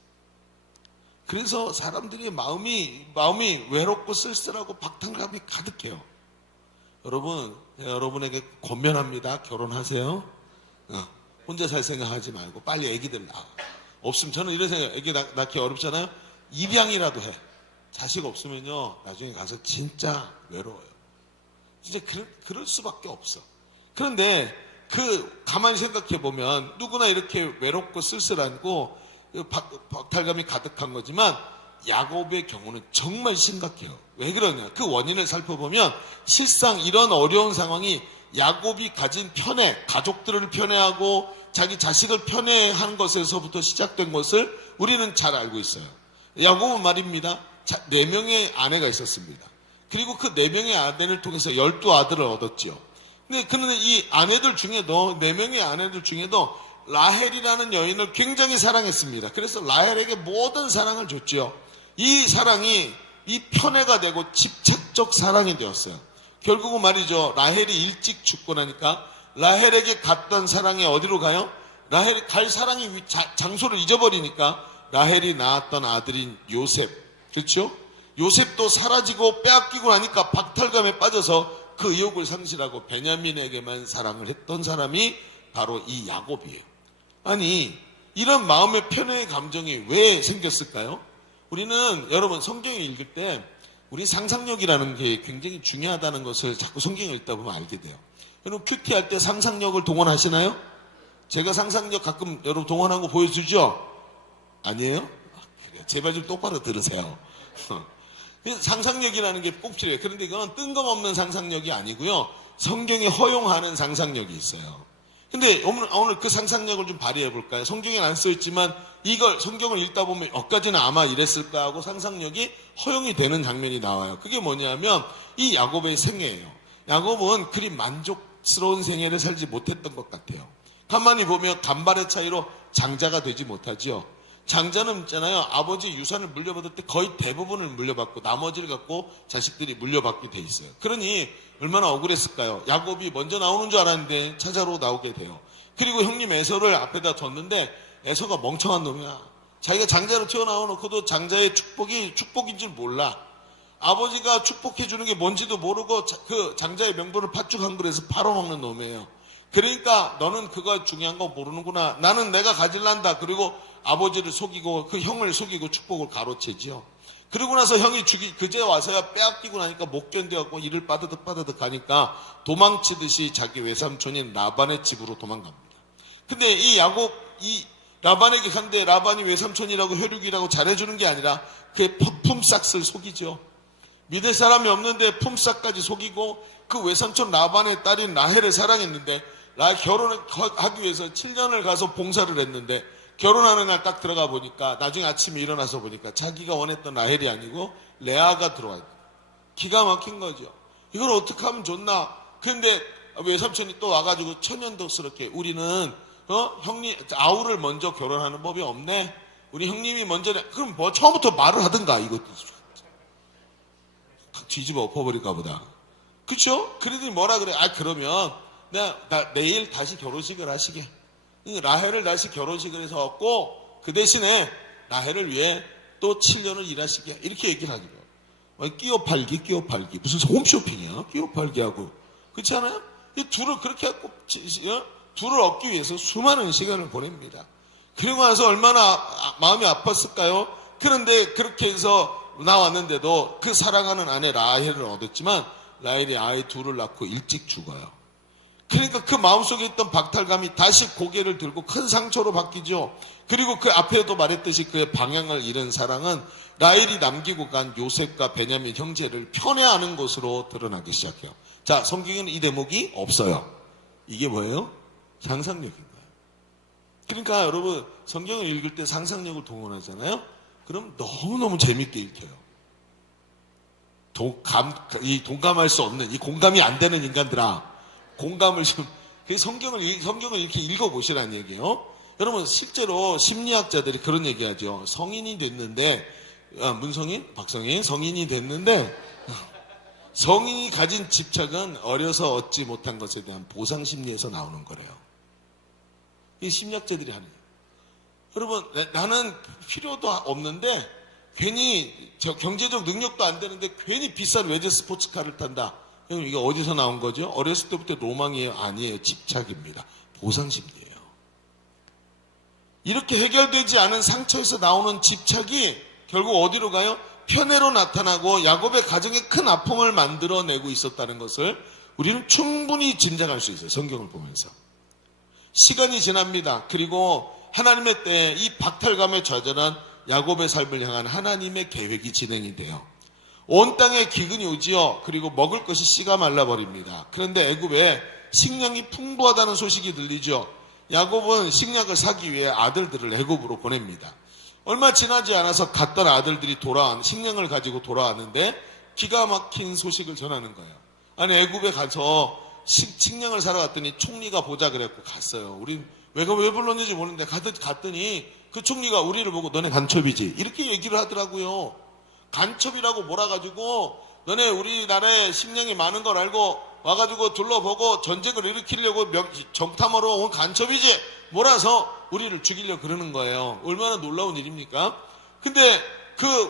그래서 사람들이 마음이 외롭고 쓸쓸하고 박탈감이 가득해요. 여러분, 여러분에게 권면합니다. 결혼하세요. 혼자 살 생각하지 말고 빨리 애기들 낳아. 없으면 저는 이런 생각, 애기 낳기 어렵잖아요. 입양이라도 해. 자식 없으면요, 나중에 가서 진짜 외로워요. 진짜 그럴 수밖에 없어. 그런데 가만히 생각해 보면 누구나 이렇게 외롭고 쓸쓸하고 박탈감이 가득한 거지만 야곱의 경우는 정말 심각해요. 왜 그러냐? 그 원인을 살펴보면 실상 이런 어려운 상황이 야곱이 가진 편애, 가족들을 편애하고 자기 자식을 편애하는 것에서부터 시작된 것을 우리는 잘 알고 있어요. 야곱은 말입니다. 4명의 아내가 있었습니다. 그리고 그 4명의 아내를 통해서 12아들을 얻었지요. 근데 그는 이 아내들 중에도 4명의 아내들 중에도 라헬이라는 여인을 굉장히 사랑했습니다. 그래서 라헬에게 모든 사랑을 줬지요. 이 사랑이 이 편애가 되고 집착적 사랑이 되었어요. 결국은 말이죠. 라헬이 일찍 죽고 나니까 라헬에게 갔던 사랑이 어디로 가요? 라헬이 갈 사랑이 장소를 잊어버리니까 라헬이 낳았던 아들인 요셉, 그렇죠? 요셉도 사라지고 빼앗기고 나니까 박탈감에 빠져서 그 의욕을 상실하고 베냐민에게만 사랑을 했던 사람이 바로 이 야곱이에요. 아니, 이런 마음의 편애의 감정이 왜 생겼을까요? 우리는 여러분 성경을 읽을 때 우리 상상력이라는 게 굉장히 중요하다는 것을 자꾸 성경을 읽다 보면 알게 돼요. 여러분 큐티 할 때 상상력을 동원하시나요? 제가 상상력 가끔 여러분 동원한 거 보여주죠? 아니에요? 그래요. 제발 좀 똑바로 들으세요. 상상력이라는 게 꼭 필요해요. 그런데 이건 뜬금없는 상상력이 아니고요. 성경이 허용하는 상상력이 있어요. 근데 오늘 그 상상력을 좀 발휘해 볼까요? 성경에는 안 써있지만 이걸 성경을 읽다 보면 여기까지는 아마 이랬을까 하고 상상력이 허용이 되는 장면이 나와요. 그게 뭐냐면 이 야곱의 생애예요. 야곱은 그리 만족스러운 생애를 살지 못했던 것 같아요. 가만히 보면 간발의 차이로 장자가 되지 못하지요. 장자는 있잖아요. 아버지 유산을 물려받을 때 거의 대부분을 물려받고 나머지를 갖고 자식들이 물려받게 돼 있어요. 그러니 얼마나 억울했을까요? 야곱이 먼저 나오는 줄 알았는데 찾아로 나오게 돼요. 그리고 형님 에서를 앞에다 뒀는데 에서가 멍청한 놈이야. 자기가 장자로 튀어나와놓고도 장자의 축복이 축복인 줄 몰라. 아버지가 축복해 주는 게 뭔지도 모르고 그 장자의 명분을 팥죽 한 그릇에서 팔아먹는 놈이에요. 그러니까 너는 그거 중요한 거 모르는구나. 나는 내가 가질란다. 그리고 아버지를 속이고 그 형을 속이고 축복을 가로채지요. 그러고 나서 형이 그제 와서야 빼앗기고 나니까 못 견뎌갖고 이를 빠드득 가니까 도망치듯이 자기 외삼촌인 라반의 집으로 도망갑니다. 근데 이 야곱, 이 라반에게 간데 라반이 외삼촌이라고 혈육이라고 잘해주는 게 아니라 그의 품삯을 속이죠. 믿을 사람이 없는데 품삯까지 속이고 그 외삼촌 라반의 딸인 라헬을 사랑했는데 결혼을 하기 위해서 7년을 가서 봉사를 했는데 결혼하는 날 딱 들어가 보니까 나중에 아침에 일어나서 보니까 자기가 원했던 라헬이 아니고 레아가 들어와 있고 기가 막힌 거죠. 이걸 어떻게 하면 좋나. 그런데 외삼촌이 또 와가지고 천연덕스럽게 우리는 형님 아우를 먼저 결혼하는 법이 없네. 우리 형님이 먼저 그럼 뭐 처음부터 말을 하든가. 이것도 뒤집어 엎어버릴까 보다. 그쵸? 그러더니 뭐라 그래. 그러면 나 내일 다시 결혼식을 하시게. 라헬을 다시 결혼식을 해서 얻고 그 대신에 라헬을 위해 또 7년을 일하시게. 이렇게 얘기를 하기로. 끼워 팔기. 무슨 홈쇼핑이야? 끼워 팔기하고. 그렇지 않아요? 이 둘을 그렇게 하고, 둘을 얻기 위해서 수많은 시간을 보냅니다. 그리고 나서 얼마나 마음이 아팠을까요? 그런데 그렇게 해서 나왔는데도 그 사랑하는 아내 라헬을 얻었지만 라헬이 아이 둘을 낳고 일찍 죽어요. 그러니까 그 마음속에 있던 박탈감이 다시 고개를 들고 큰 상처로 바뀌죠. 그리고 그 앞에도 말했듯이 그의 방향을 잃은 사랑은 라헬이 남기고 간 요셉과 베냐민 형제를 편애하는 것으로 드러나기 시작해요. 자, 성경에는 이 대목이 없어요. 이게 뭐예요? 상상력인 거예요. 그러니까 여러분 성경을 읽을 때 상상력을 동원하잖아요. 그럼 너무너무 재밌게 읽혀요. 동감할 수 없는, 이 공감이 안 되는 인간들아, 공감을 좀, 성경을 이렇게 읽어보시라는 얘기예요. 여러분 실제로 심리학자들이 그런 얘기하죠. 성인이 됐는데, 문성인? 박성인? 성인이 됐는데 성인이 가진 집착은 어려서 얻지 못한 것에 대한 보상 심리에서 나오는 거래요. 이 심리학자들이 하는 거예요. 여러분 나는 필요도 없는데 괜히 경제적 능력도 안 되는데 괜히 비싼 외제 스포츠카를 탄다. 그럼 이게 어디서 나온 거죠? 어렸을 때부터 로망이에요? 아니에요. 집착입니다. 보상 심리예요. 이렇게 해결되지 않은 상처에서 나오는 집착이 결국 어디로 가요? 편애로 나타나고 야곱의 가정에 큰 아픔을 만들어내고 있었다는 것을 우리는 충분히 짐작할 수 있어요. 성경을 보면서. 시간이 지납니다. 그리고 하나님의 때에 이 박탈감에 좌절한 야곱의 삶을 향한 하나님의 계획이 진행이 돼요. 온 땅에 기근이 오지요. 그리고 먹을 것이 씨가 말라버립니다. 그런데 애굽에 식량이 풍부하다는 소식이 들리죠. 야곱은 식량을 사기 위해 아들들을 애굽으로 보냅니다. 얼마 지나지 않아서 갔던 아들들이 식량을 가지고 돌아왔는데 기가 막힌 소식을 전하는 거예요. 아니 애굽에 가서 식량을 사러 갔더니 총리가 보자 그랬고 갔어요. 우린 왜 불렀는지 모르는데 갔더니 그 총리가 우리를 보고 너네 간첩이지 이렇게 얘기를 하더라고요. 간첩이라고 몰아가지고 너네 우리나라에 식량이 많은 걸 알고 와가지고 둘러보고 전쟁을 일으키려고 정탐하러 온 간첩이지 몰아서 우리를 죽이려고 그러는 거예요. 얼마나 놀라운 일입니까? 근데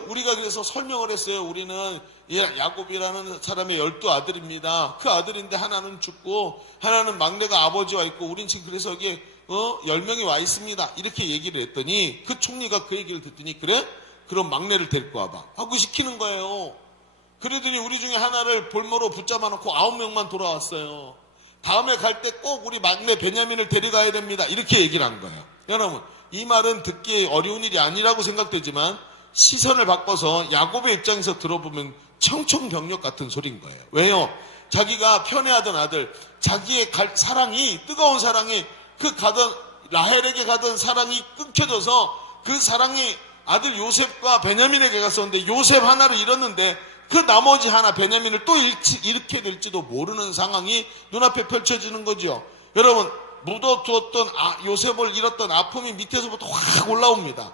우리가 그래서 설명을 했어요. 우리는 야곱이라는 사람의 12아들입니다. 그 아들인데 하나는 죽고 하나는 막내가 아버지와 있고 우린 지금 그래서 여기에 10명이 와 있습니다. 이렇게 얘기를 했더니 그 총리가 그 얘기를 듣더니 그래? 그럼 막내를 데리고 와봐 하고 시키는 거예요. 그러더니 우리 중에 하나를 볼모로 붙잡아 놓고 9명만 돌아왔어요. 다음에 갈 때 꼭 우리 막내 베냐민을 데려가야 됩니다. 이렇게 얘기를 한 거예요. 여러분 이 말은 듣기 어려운 일이 아니라고 생각되지만 시선을 바꿔서 야곱의 입장에서 들어보면 청천벽력 같은 소리인 거예요. 왜요? 자기가 편애하던 아들, 자기의 뜨거운 사랑이 라헬에게 가던 사랑이 끊겨져서 그 사랑이 아들 요셉과 베냐민에게 갔었는데 요셉 하나를 잃었는데 그 나머지 하나 베냐민을 또 잃게 될지도 모르는 상황이 눈앞에 펼쳐지는 거죠. 여러분 묻어두었던 요셉을 잃었던 아픔이 밑에서부터 확 올라옵니다.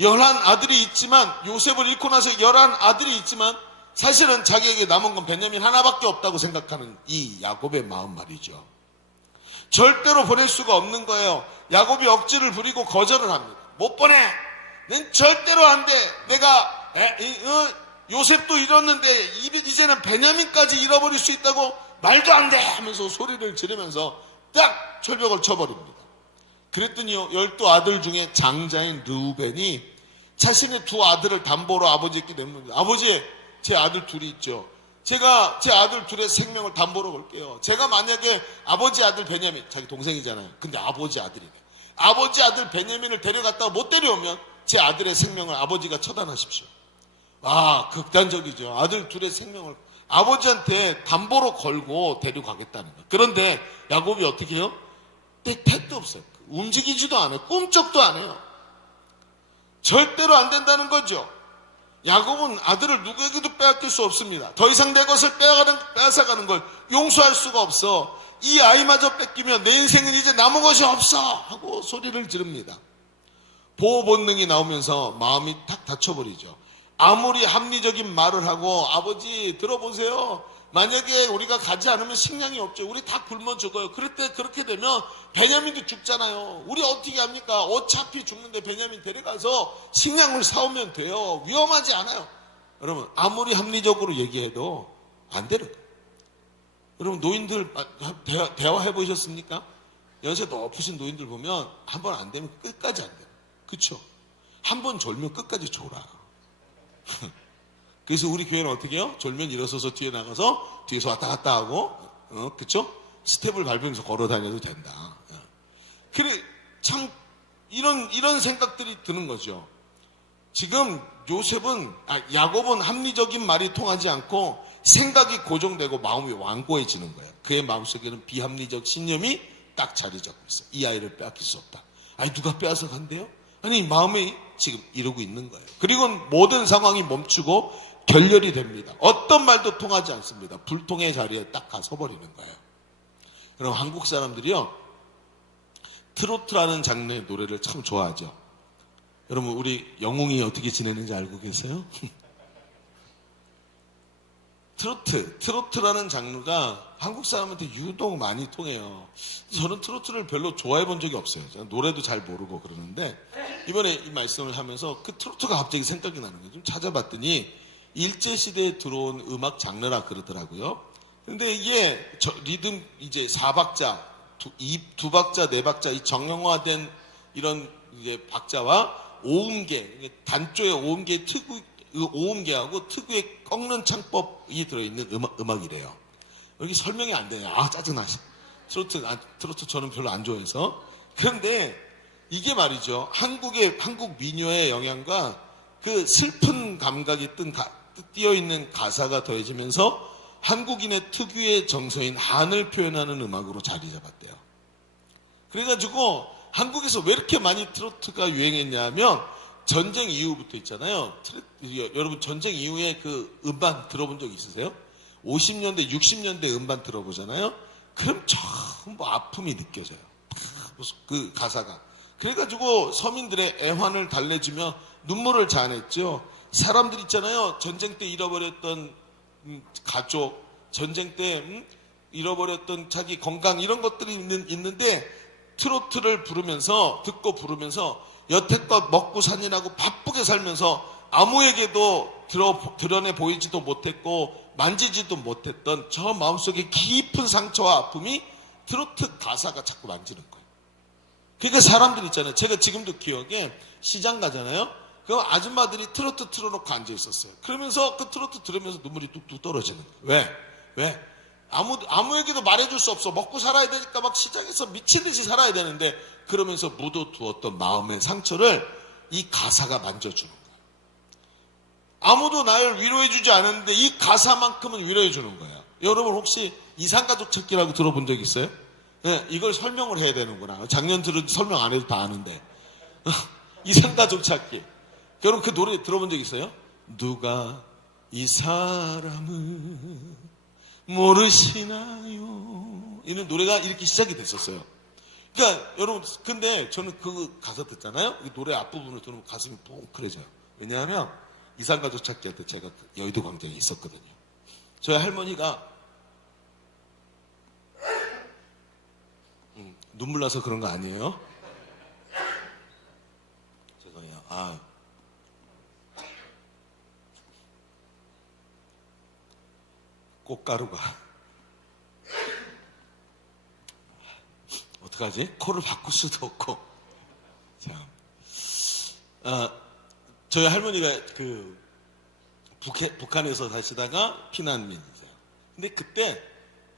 11아들이 있지만 요셉을 잃고 나서 11아들이 있지만 사실은 자기에게 남은 건 베냐민 하나밖에 없다고 생각하는 이 야곱의 마음 말이죠. 절대로 보낼 수가 없는 거예요. 야곱이 억지를 부리고 거절을 합니다. 못 보내. 난 절대로 안 돼. 내가 요셉도 잃었는데 이제는 베냐민까지 잃어버릴 수 있다고 말도 안 돼 하면서 소리를 지르면서 딱 철벽을 쳐버립니다. 그랬더니요 12아들 중에 장자인 르우벤이 자신의 2아들을 담보로 아버지께 내놓습니다. 아버지 제 아들 둘이 있죠. 제가 제 아들 둘의 생명을 담보로 걸게요. 제가 만약에 아버지 아들 베냐민, 자기 동생이잖아요. 근데 아버지 아들이네. 아버지 아들 베냐민을 데려갔다가 못 데려오면 제 아들의 생명을 아버지가 처단하십시오. 극단적이죠. 아들 둘의 생명을 아버지한테 담보로 걸고 데려가겠다는 거예요. 그런데 야곱이 어떻게 해요? 택도 없어요. 움직이지도 않아요. 꿈쩍도 안 해요. 절대로 안 된다는 거죠. 야곱은 아들을 누구에게도 빼앗길 수 없습니다. 더 이상 내 것을 빼앗아가는 걸 용서할 수가 없어. 이 아이마저 뺏기면 내 인생은 이제 남은 것이 없어 하고 소리를 지릅니다. 보호 본능이 나오면서 마음이 탁 닫혀버리죠. 아무리 합리적인 말을 하고 아버지 들어보세요. 만약에 우리가 가지 않으면 식량이 없죠. 우리 다 굶어 죽어요. 그렇게 되면 베냐민도 죽잖아요. 우리 어떻게 합니까? 어차피 죽는데 베냐민 데려가서 식량을 사오면 돼요. 위험하지 않아요. 여러분 아무리 합리적으로 얘기해도 안 되는 거예요. 여러분 노인들 대화해 보셨습니까? 연세 높으신 노인들 보면 한 번 안 되면 끝까지 안 돼요. 그렇죠? 한 번 졸면 끝까지 졸아. 그래서 우리 교회는 어떻게 해요? 졸면 일어서서 뒤에 나가서 뒤에서 왔다 갔다 하고 그쵸? 스텝을 밟으면서 걸어 다녀도 된다. 그래 참 이런 생각들이 드는 거죠. 지금 야곱은 합리적인 말이 통하지 않고 생각이 고정되고 마음이 완고해지는 거예요. 그의 마음속에는 비합리적 신념이 딱 자리 잡고 있어요. 이 아이를 빼앗길 수 없다. 아니 누가 빼앗아 간대요? 아니 마음이 지금 이러고 있는 거예요. 그리고 모든 상황이 멈추고 결렬이 됩니다. 어떤 말도 통하지 않습니다. 불통의 자리에 딱 가서 버리는 거예요. 그럼 한국 사람들이요, 트로트라는 장르의 노래를 참 좋아하죠. 여러분 우리 영웅이 어떻게 지내는지 알고 계세요? 트로트라는 장르가 한국 사람한테 유독 많이 통해요. 저는 트로트를 별로 좋아해 본 적이 없어요. 저는 노래도 잘 모르고 그러는데 이번에 이 말씀을 하면서 그 트로트가 갑자기 생각이 나는 거예요. 좀 찾아봤더니 일제시대에 들어온 음악 장르라 그러더라고요. 근데 이게 리듬 이제 4박자, 2박자, 4박자 이 정형화된 이런 이제 박자와 오음계, 단조의 오음계 오음계하고 특유의 꺾는 창법이 들어있는 음악이래요. 여기 설명이 안 되네요. 아, 짜증나. 트로트 저는 별로 안 좋아해서. 그런데 이게 말이죠. 한국 민요의 영향과 그 슬픈 감각이 띄어있는 가사가 더해지면서 한국인의 특유의 정서인 한을 표현하는 음악으로 자리 잡았대요. 그래가지고 한국에서 왜 이렇게 많이 트로트가 유행했냐면 전쟁 이후부터 있잖아요. 여러분 전쟁 이후에 그 음반 들어본 적 있으세요? 50년대, 60년대 음반 들어보잖아요. 그럼 전부 아픔이 느껴져요. 그 가사가. 그래가지고 서민들의 애환을 달래주며 눈물을 자아냈죠. 사람들 있잖아요. 전쟁 때 잃어버렸던 가족, 전쟁 때 잃어버렸던 자기 건강 이런 것들이 있는데 트로트를 듣고 부르면서 여태껏 먹고 산이라고 바쁘게 살면서 아무에게도 드러내 보이지도 못했고 만지지도 못했던 저 마음속에 깊은 상처와 아픔이 트로트 가사가 자꾸 만지는 거예요. 그러니까 사람들 있잖아요. 제가 지금도 기억에 시장 가잖아요. 그 아줌마들이 트로트 틀어놓고 앉아 있었어요. 그러면서 그 트로트 들으면서 눈물이 뚝뚝 떨어지는 거예요. 왜? 아무에게도 말해줄 수 없어. 먹고 살아야 되니까 막 시장에서 미친 듯이 살아야 되는데 그러면서 묻어두었던 마음의 상처를 이 가사가 만져주는 거예요. 아무도 나를 위로해주지 않았는데 이 가사만큼은 위로해주는 거예요. 여러분 혹시 이산가족 찾기라고 들어본 적 있어요? 네, 이걸 설명을 해야 되는구나. 작년 들은 설명 안 해도 다 아는데. 이산가족 찾기. 여러분 그 노래 들어본 적 있어요? 누가 이 사람을 모르시나요? 이런 노래가 이렇게 시작이 됐었어요. 그러니까 여러분 근데 저는 그 가사 듣잖아요. 이 노래 앞부분을 들으면 가슴이 뭉클해져요. 왜냐하면 이산가족 찾기 할 때 제가 여의도 광장에 있었거든요. 저희 할머니가 눈물 나서 그런 거 아니에요? 죄송해요. 꽃가루가 어떡하지? 코를 바꿀 수도 없고. 참. 저희 할머니가 북한에서 사시다가 피난민이세요. 근데 그때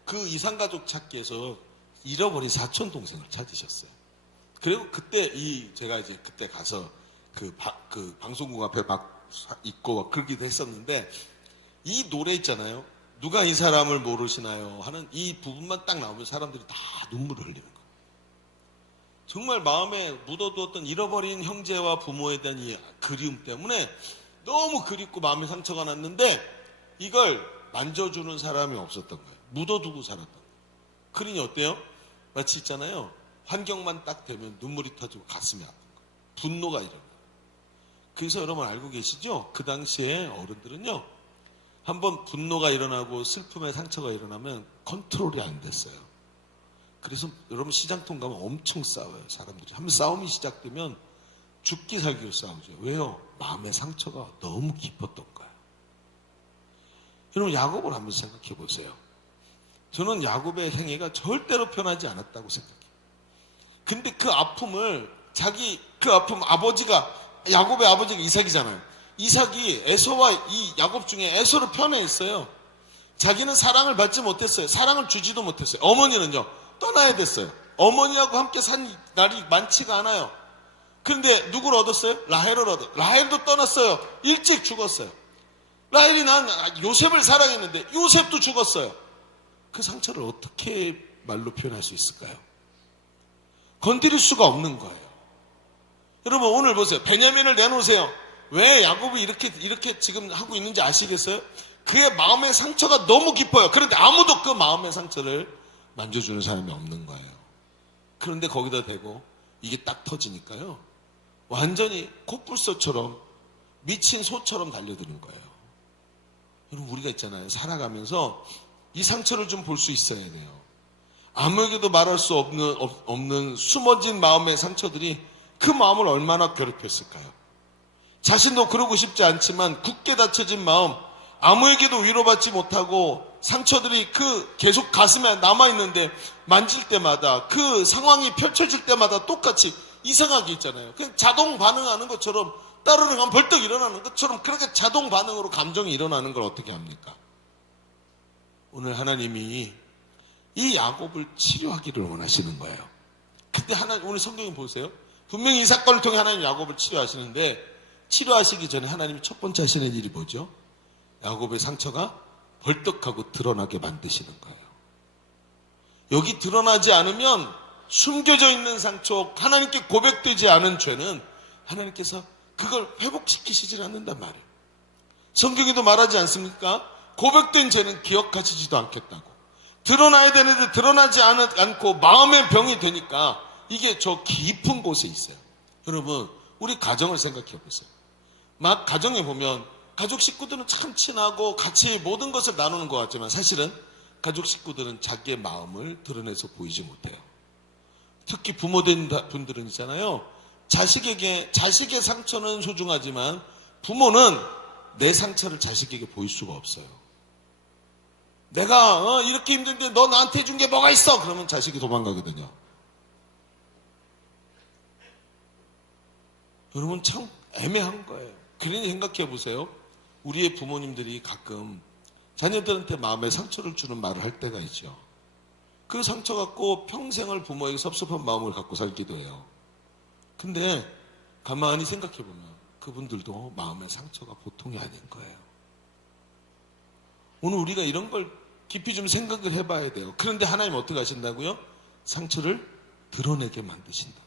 그 이산가족 찾기에서 잃어버린 사촌 동생을 찾으셨어요. 그리고 그때 제가 이제 그때 가서 그 방송국 앞에 막 있고 그러기도 했었는데 이 노래 있잖아요. 누가 이 사람을 모르시나요? 하는 이 부분만 딱 나오면 사람들이 다 눈물을 흘리는 거예요. 정말 마음에 묻어두었던 잃어버린 형제와 부모에 대한 이 그리움 때문에 너무 그립고 마음에 상처가 났는데 이걸 만져주는 사람이 없었던 거예요. 묻어두고 살았던 거예요. 그러니 어때요? 마치 있잖아요. 환경만 딱 되면 눈물이 터지고 가슴이 아픈 거예요. 분노가 일어나요. 그래서 여러분 알고 계시죠? 그 당시에 어른들은요. 한번 분노가 일어나고 슬픔의 상처가 일어나면 컨트롤이 안 됐어요. 그래서 여러분 시장통 가면 엄청 싸워요. 사람들이. 한번 싸움이 시작되면 죽기 살기로 싸우죠. 왜요? 마음의 상처가 너무 깊었던 거예요. 여러분 야곱을 한번 생각해 보세요. 저는 야곱의 행위가 절대로 편하지 않았다고 생각해요. 근데 그 아픔을 야곱의 아버지가 이삭이잖아요. 이삭이 에서와 이 야곱 중에 에서를 편애했어요. 자기는 사랑을 받지 못했어요. 사랑을 주지도 못했어요. 어머니는요. 떠나야 됐어요. 어머니하고 함께 산 날이 많지가 않아요. 그런데 누구를 얻었어요? 라헬을 얻어요. 라헬도 떠났어요. 일찍 죽었어요. 라헬이 난 요셉을 사랑했는데 요셉도 죽었어요. 그 상처를 어떻게 말로 표현할 수 있을까요? 건드릴 수가 없는 거예요. 여러분 오늘 보세요. 베냐민을 내놓으세요. 왜 야곱이 이렇게 지금 하고 있는지 아시겠어요? 그의 마음의 상처가 너무 깊어요. 그런데 아무도 그 마음의 상처를 만져주는 사람이 없는 거예요. 그런데 거기다 대고 이게 딱 터지니까요. 완전히 코뿔소처럼 미친 소처럼 달려드는 거예요. 여러분 우리가 있잖아요. 살아가면서 이 상처를 좀 볼 수 있어야 돼요. 아무에게도 말할 수 없는 숨어진 마음의 상처들이 그 마음을 얼마나 괴롭혔을까요? 자신도 그러고 싶지 않지만 굳게 닫혀진 마음, 아무에게도 위로받지 못하고 상처들이 계속 가슴에 남아있는데 만질 때마다 그 상황이 펼쳐질 때마다 똑같이 이상하게 있잖아요. 그냥 자동 반응하는 것처럼 따르릉 하면 벌떡 일어나는 것처럼 그렇게 자동 반응으로 감정이 일어나는 걸 어떻게 합니까? 오늘 하나님이 이 야곱을 치료하기를 원하시는 거예요. 근데 오늘 성경에 보세요. 분명히 이 사건을 통해 하나님 야곱을 치료하시는데 치료하시기 전에 하나님이 첫 번째 하시는 일이 뭐죠? 야곱의 상처가 벌떡하고 드러나게 만드시는 거예요. 여기 드러나지 않으면 숨겨져 있는 상처, 하나님께 고백되지 않은 죄는 하나님께서 그걸 회복시키시질 않는단 말이에요. 성경에도 말하지 않습니까? 고백된 죄는 기억하시지도 않겠다고. 드러나야 되는데 드러나지 않고 마음의 병이 되니까 이게 저 깊은 곳에 있어요. 여러분 우리 가정을 생각해 보세요. 막 가정에 보면 가족 식구들은 참 친하고 같이 모든 것을 나누는 것 같지만 사실은 가족 식구들은 자기의 마음을 드러내서 보이지 못해요. 특히 부모된 분들은 있잖아요. 자식의 상처는 소중하지만 부모는 내 상처를 자식에게 보일 수가 없어요. 내가 이렇게 힘든데 너 나한테 해준 게 뭐가 있어? 그러면 자식이 도망가거든요. 여러분 참 애매한 거예요. 그러니 생각해 보세요. 우리의 부모님들이 가끔 자녀들한테 마음에 상처를 주는 말을 할 때가 있죠. 그 상처 갖고 평생을 부모에게 섭섭한 마음을 갖고 살기도 해요. 근데 가만히 생각해 보면 그분들도 마음의 상처가 보통이 아닌 거예요. 오늘 우리가 이런 걸 깊이 좀 생각을 해봐야 돼요. 그런데 하나님 어떻게 하신다고요? 상처를 드러내게 만드신다.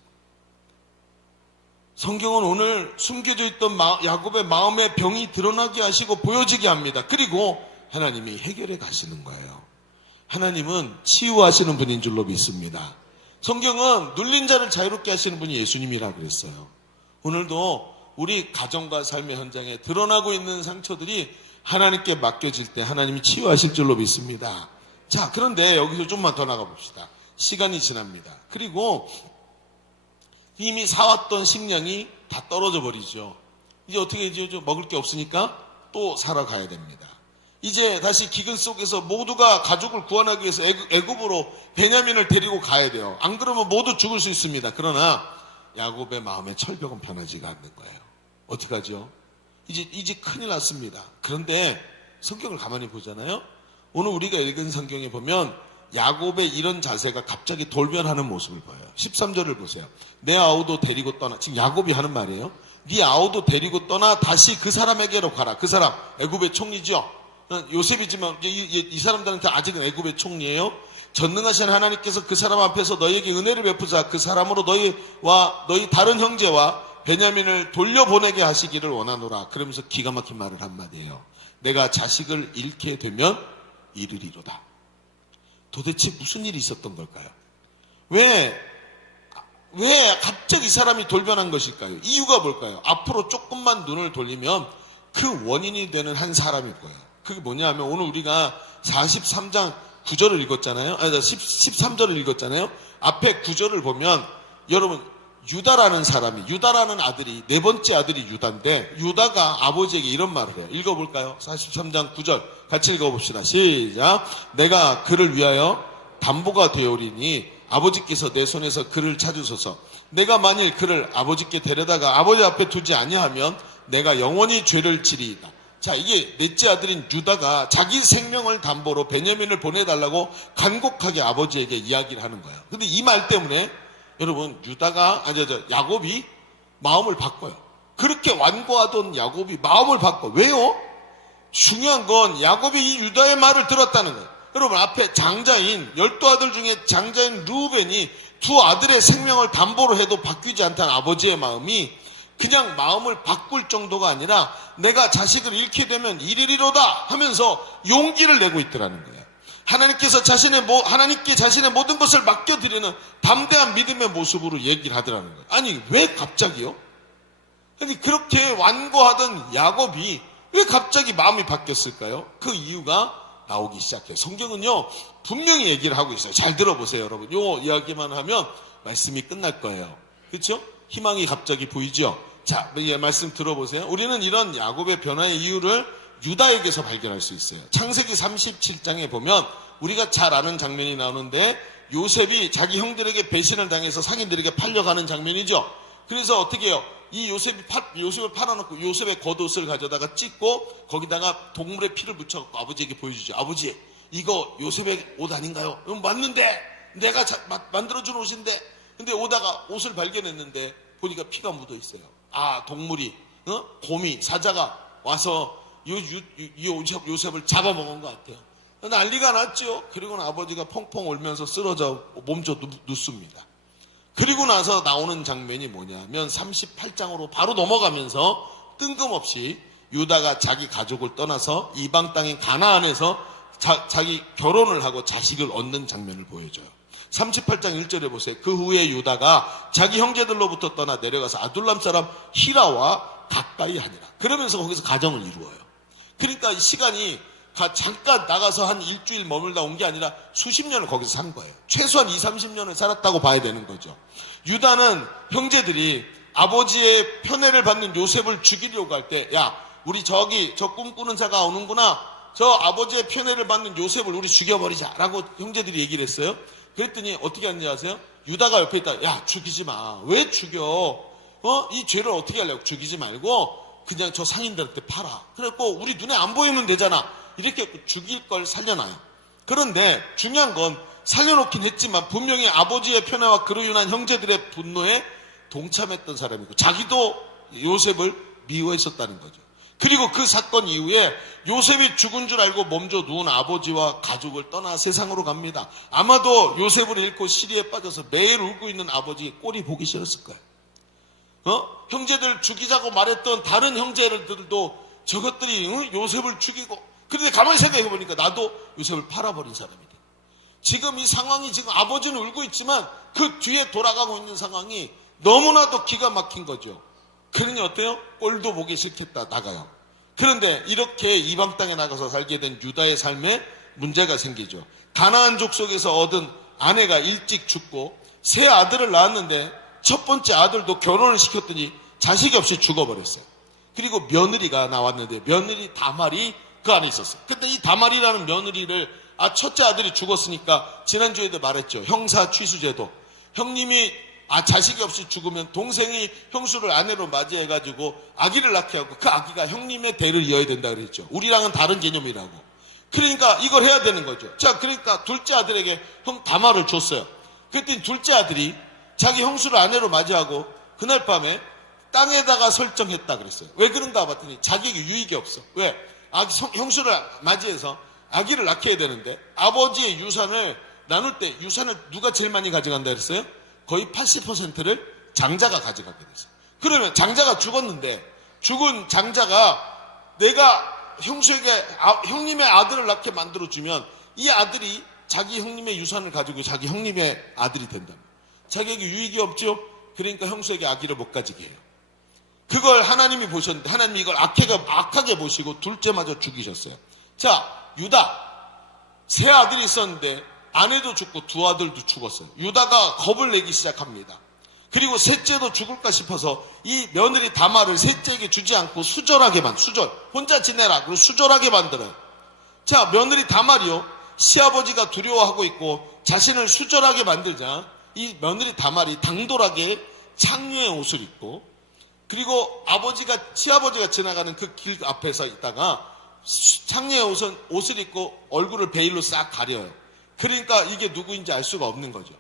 성경은 오늘 숨겨져 있던 야곱의 마음의 병이 드러나게 하시고 보여지게 합니다. 그리고 하나님이 해결해 가시는 거예요. 하나님은 치유하시는 분인 줄로 믿습니다. 성경은 눌린 자를 자유롭게 하시는 분이 예수님이라 그랬어요. 오늘도 우리 가정과 삶의 현장에 드러나고 있는 상처들이 하나님께 맡겨질 때 하나님이 치유하실 줄로 믿습니다. 자, 그런데 여기서 좀만 더 나가 봅시다. 시간이 지납니다. 그리고 이미 사왔던 식량이 다 떨어져 버리죠. 이제 어떻게 되죠? 먹을 게 없으니까 또 살아가야 됩니다. 이제 다시 기근 속에서 모두가 가족을 구원하기 위해서 애굽으로 베냐민을 데리고 가야 돼요. 안 그러면 모두 죽을 수 있습니다. 그러나 야곱의 마음의 철벽은 변하지가 않는 거예요. 어떡하죠? 이제 큰일 났습니다. 그런데 성경을 가만히 보잖아요. 오늘 우리가 읽은 성경에 보면 야곱의 이런 자세가 갑자기 돌변하는 모습을 보여요. 13절을 보세요. 내 아우도 데리고 떠나. 지금 야곱이 하는 말이에요. 네 아우도 데리고 떠나 다시 그 사람에게로 가라. 그 사람 애굽의 총리죠. 요셉이지만 이 사람들한테 아직은 애굽의 총리예요. 전능하신 하나님께서 그 사람 앞에서 너희에게 은혜를 베푸사 그 사람으로 너희와 너희 다른 형제와 베냐민을 돌려보내게 하시기를 원하노라. 그러면서 기가 막힌 말을 한마디예요. 내가 자식을 잃게 되면 이르리로다. 도대체 무슨 일이 있었던 걸까요? 왜 갑자기 이 사람이 돌변한 것일까요? 이유가 뭘까요? 앞으로 조금만 눈을 돌리면 그 원인이 되는 한 사람이 보여요. 그게 뭐냐 하면 오늘 우리가 43장 9절을 읽었잖아요. 13절을 읽었잖아요. 앞에 9절을 보면 여러분 유다라는 아들이 네 번째 아들이 유다인데 유다가 아버지에게 이런 말을 해요. 읽어볼까요? 43장 9절 같이 읽어봅시다. 시작. 내가 그를 위하여 담보가 되오리니 아버지께서 내 손에서 그를 찾으소서. 내가 만일 그를 아버지께 데려다가 아버지 앞에 두지 아니하면 내가 영원히 죄를 지리이다. 자, 이게 넷째 아들인 유다가 자기 생명을 담보로 베냐민을 보내달라고 간곡하게 아버지에게 이야기를 하는 거예요. 근데 이 말 때문에 여러분 야곱이 마음을 바꿔요. 그렇게 완고하던 야곱이 마음을 바꿔. 왜요? 중요한 건 야곱이 이 유다의 말을 들었다는 거예요. 여러분 앞에 장자인 12아들 중에 장자인 르우벤이 두 아들의 생명을 담보로 해도 바뀌지 않던 아버지의 마음이 그냥 마음을 바꿀 정도가 아니라 내가 자식을 잃게 되면 이르리로다 하면서 용기를 내고 있더라는 거예요. 하나님께 자신의 모든 것을 맡겨드리는 담대한 믿음의 모습으로 얘기를 하더라는 거예요. 아니 왜 갑자기요? 아니 그렇게 완고하던 야곱이 왜 갑자기 마음이 바뀌었을까요? 그 이유가 나오기 시작해요. 성경은요 분명히 얘기를 하고 있어요. 잘 들어보세요 여러분. 요 이야기만 하면 말씀이 끝날 거예요. 그렇죠? 희망이 갑자기 보이죠? 자, 말씀 들어보세요. 우리는 이런 야곱의 변화의 이유를 유다에게서 발견할 수 있어요. 창세기 37장에 보면 우리가 잘 아는 장면이 나오는데 요셉이 자기 형들에게 배신을 당해서 상인들에게 팔려가는 장면이죠. 그래서 어떻게 해요? 이 요셉을 팔아놓고 요셉의 겉옷을 가져다가 찢고 거기다가 동물의 피를 묻혀갖고 아버지에게 보여주죠. 아버지, 이거 요셉의 옷 아닌가요? 맞는데 내가 만들어준 옷인데. 근데 오다가 옷을 발견했는데 보니까 피가 묻어 있어요. 아, 동물이 곰이 사자가 와서 요셉을 잡아먹은 것 같아요. 난리가 났죠. 그리고는 아버지가 펑펑 울면서 쓰러져 몸져 눕습니다. 그리고 나서 나오는 장면이 뭐냐면 38장으로 바로 넘어가면서 뜬금없이 유다가 자기 가족을 떠나서 이방 땅인 가나안에서 자기 결혼을 하고 자식을 얻는 장면을 보여줘요. 38장 1절에 보세요. 그 후에 유다가 자기 형제들로부터 떠나 내려가서 아둘람 사람 히라와 가까이 하니라. 그러면서 거기서 가정을 이루어요. 그러니까 시간이 잠깐 나가서 한 일주일 머물다 온 게 아니라 수십 년을 거기서 산 거예요. 최소한 20-30년을 살았다고 봐야 되는 거죠. 유다는 형제들이 아버지의 편애를 받는 요셉을 죽이려고 할 때, 야, 우리 저 꿈꾸는 자가 오는구나. 저 아버지의 편애를 받는 요셉을 우리 죽여버리자라고 형제들이 얘기를 했어요. 그랬더니 어떻게 하는지 아세요? 유다가 옆에 있다. 야, 죽이지 마. 왜 죽여? 이 죄를 어떻게 하려고? 죽이지 말고 그냥 저 상인들한테 팔아. 그래갖고 우리 눈에 안 보이면 되잖아. 이렇게 죽일 걸 살려놔요. 그런데 중요한 건 살려놓긴 했지만 분명히 아버지의 편애와 그로 인한 형제들의 분노에 동참했던 사람이고 자기도 요셉을 미워했었다는 거죠. 그리고 그 사건 이후에 요셉이 죽은 줄 알고 몸져 누운 아버지와 가족을 떠나 세상으로 갑니다. 아마도 요셉을 잃고 시리에 빠져서 매일 울고 있는 아버지 꼴이 보기 싫었을 거예요. 형제들 죽이자고 말했던 다른 형제들도 저것들이 요셉을 죽이고, 그런데 가만히 생각해 보니까 나도 요셉을 팔아버린 사람이다. 지금 이 상황이, 지금 아버지는 울고 있지만 그 뒤에 돌아가고 있는 상황이 너무나도 기가 막힌 거죠. 그러니 어때요? 꼴도 보기 싫겠다, 나가요. 그런데 이렇게 이방 땅에 나가서 살게 된 유다의 삶에 문제가 생기죠. 가나안 족속에서 얻은 아내가 일찍 죽고 세 아들을 낳았는데 첫 번째 아들도 결혼을 시켰더니 자식이 없이 죽어버렸어요. 그리고 며느리가 나왔는데 며느리 다말이 그 안에 있었어요. 근데 이 다말이라는 며느리를 첫째 아들이 죽었으니까 지난주에도 말했죠. 형사 취수제도. 형님이 자식이 없이 죽으면 동생이 형수를 아내로 맞이해가지고 아기를 낳게 하고 그 아기가 형님의 대를 이어야 된다 그랬죠. 우리랑은 다른 개념이라고. 그러니까 이걸 해야 되는 거죠. 자, 그러니까 둘째 아들에게 형 다말을 줬어요. 그랬더니 둘째 아들이 자기 형수를 아내로 맞이하고 그날 밤에 땅에다가 설정했다 그랬어요. 왜 그런가 봤더니 자기에게 유익이 없어. 왜? 형수를 맞이해서 아기를 낳게 해야 되는데 아버지의 유산을 나눌 때 유산을 누가 제일 많이 가져간다 그랬어요? 거의 80%를 장자가 가져가게 됐어요. 그러면 장자가 죽었는데 죽은 장자가 내가 형수에게 형님의 아들을 낳게 만들어주면 이 아들이 자기 형님의 유산을 가지고 자기 형님의 아들이 된다면 자기에게 유익이 없죠? 그러니까 형수에게 아기를 못 가지게 해요. 그걸 하나님이 보셨는데 하나님이 이걸 악하게 보시고 둘째마저 죽이셨어요. 자, 유다 세 아들이 있었는데 아내도 죽고 두 아들도 죽었어요. 유다가 겁을 내기 시작합니다. 그리고 셋째도 죽을까 싶어서 이 며느리 다말을 셋째에게 주지 않고 수절 혼자 지내라 그리고 수절하게 만들어요. 자, 며느리 다말이요, 시아버지가 두려워하고 있고 자신을 수절하게 만들자 이 며느리 다말이 당돌하게 창녀의 옷을 입고, 그리고 시아버지가 지나가는 그 길 앞에서 있다가 창녀의 옷을 입고 얼굴을 베일로 싹 가려요. 그러니까 이게 누구인지 알 수가 없는 거죠.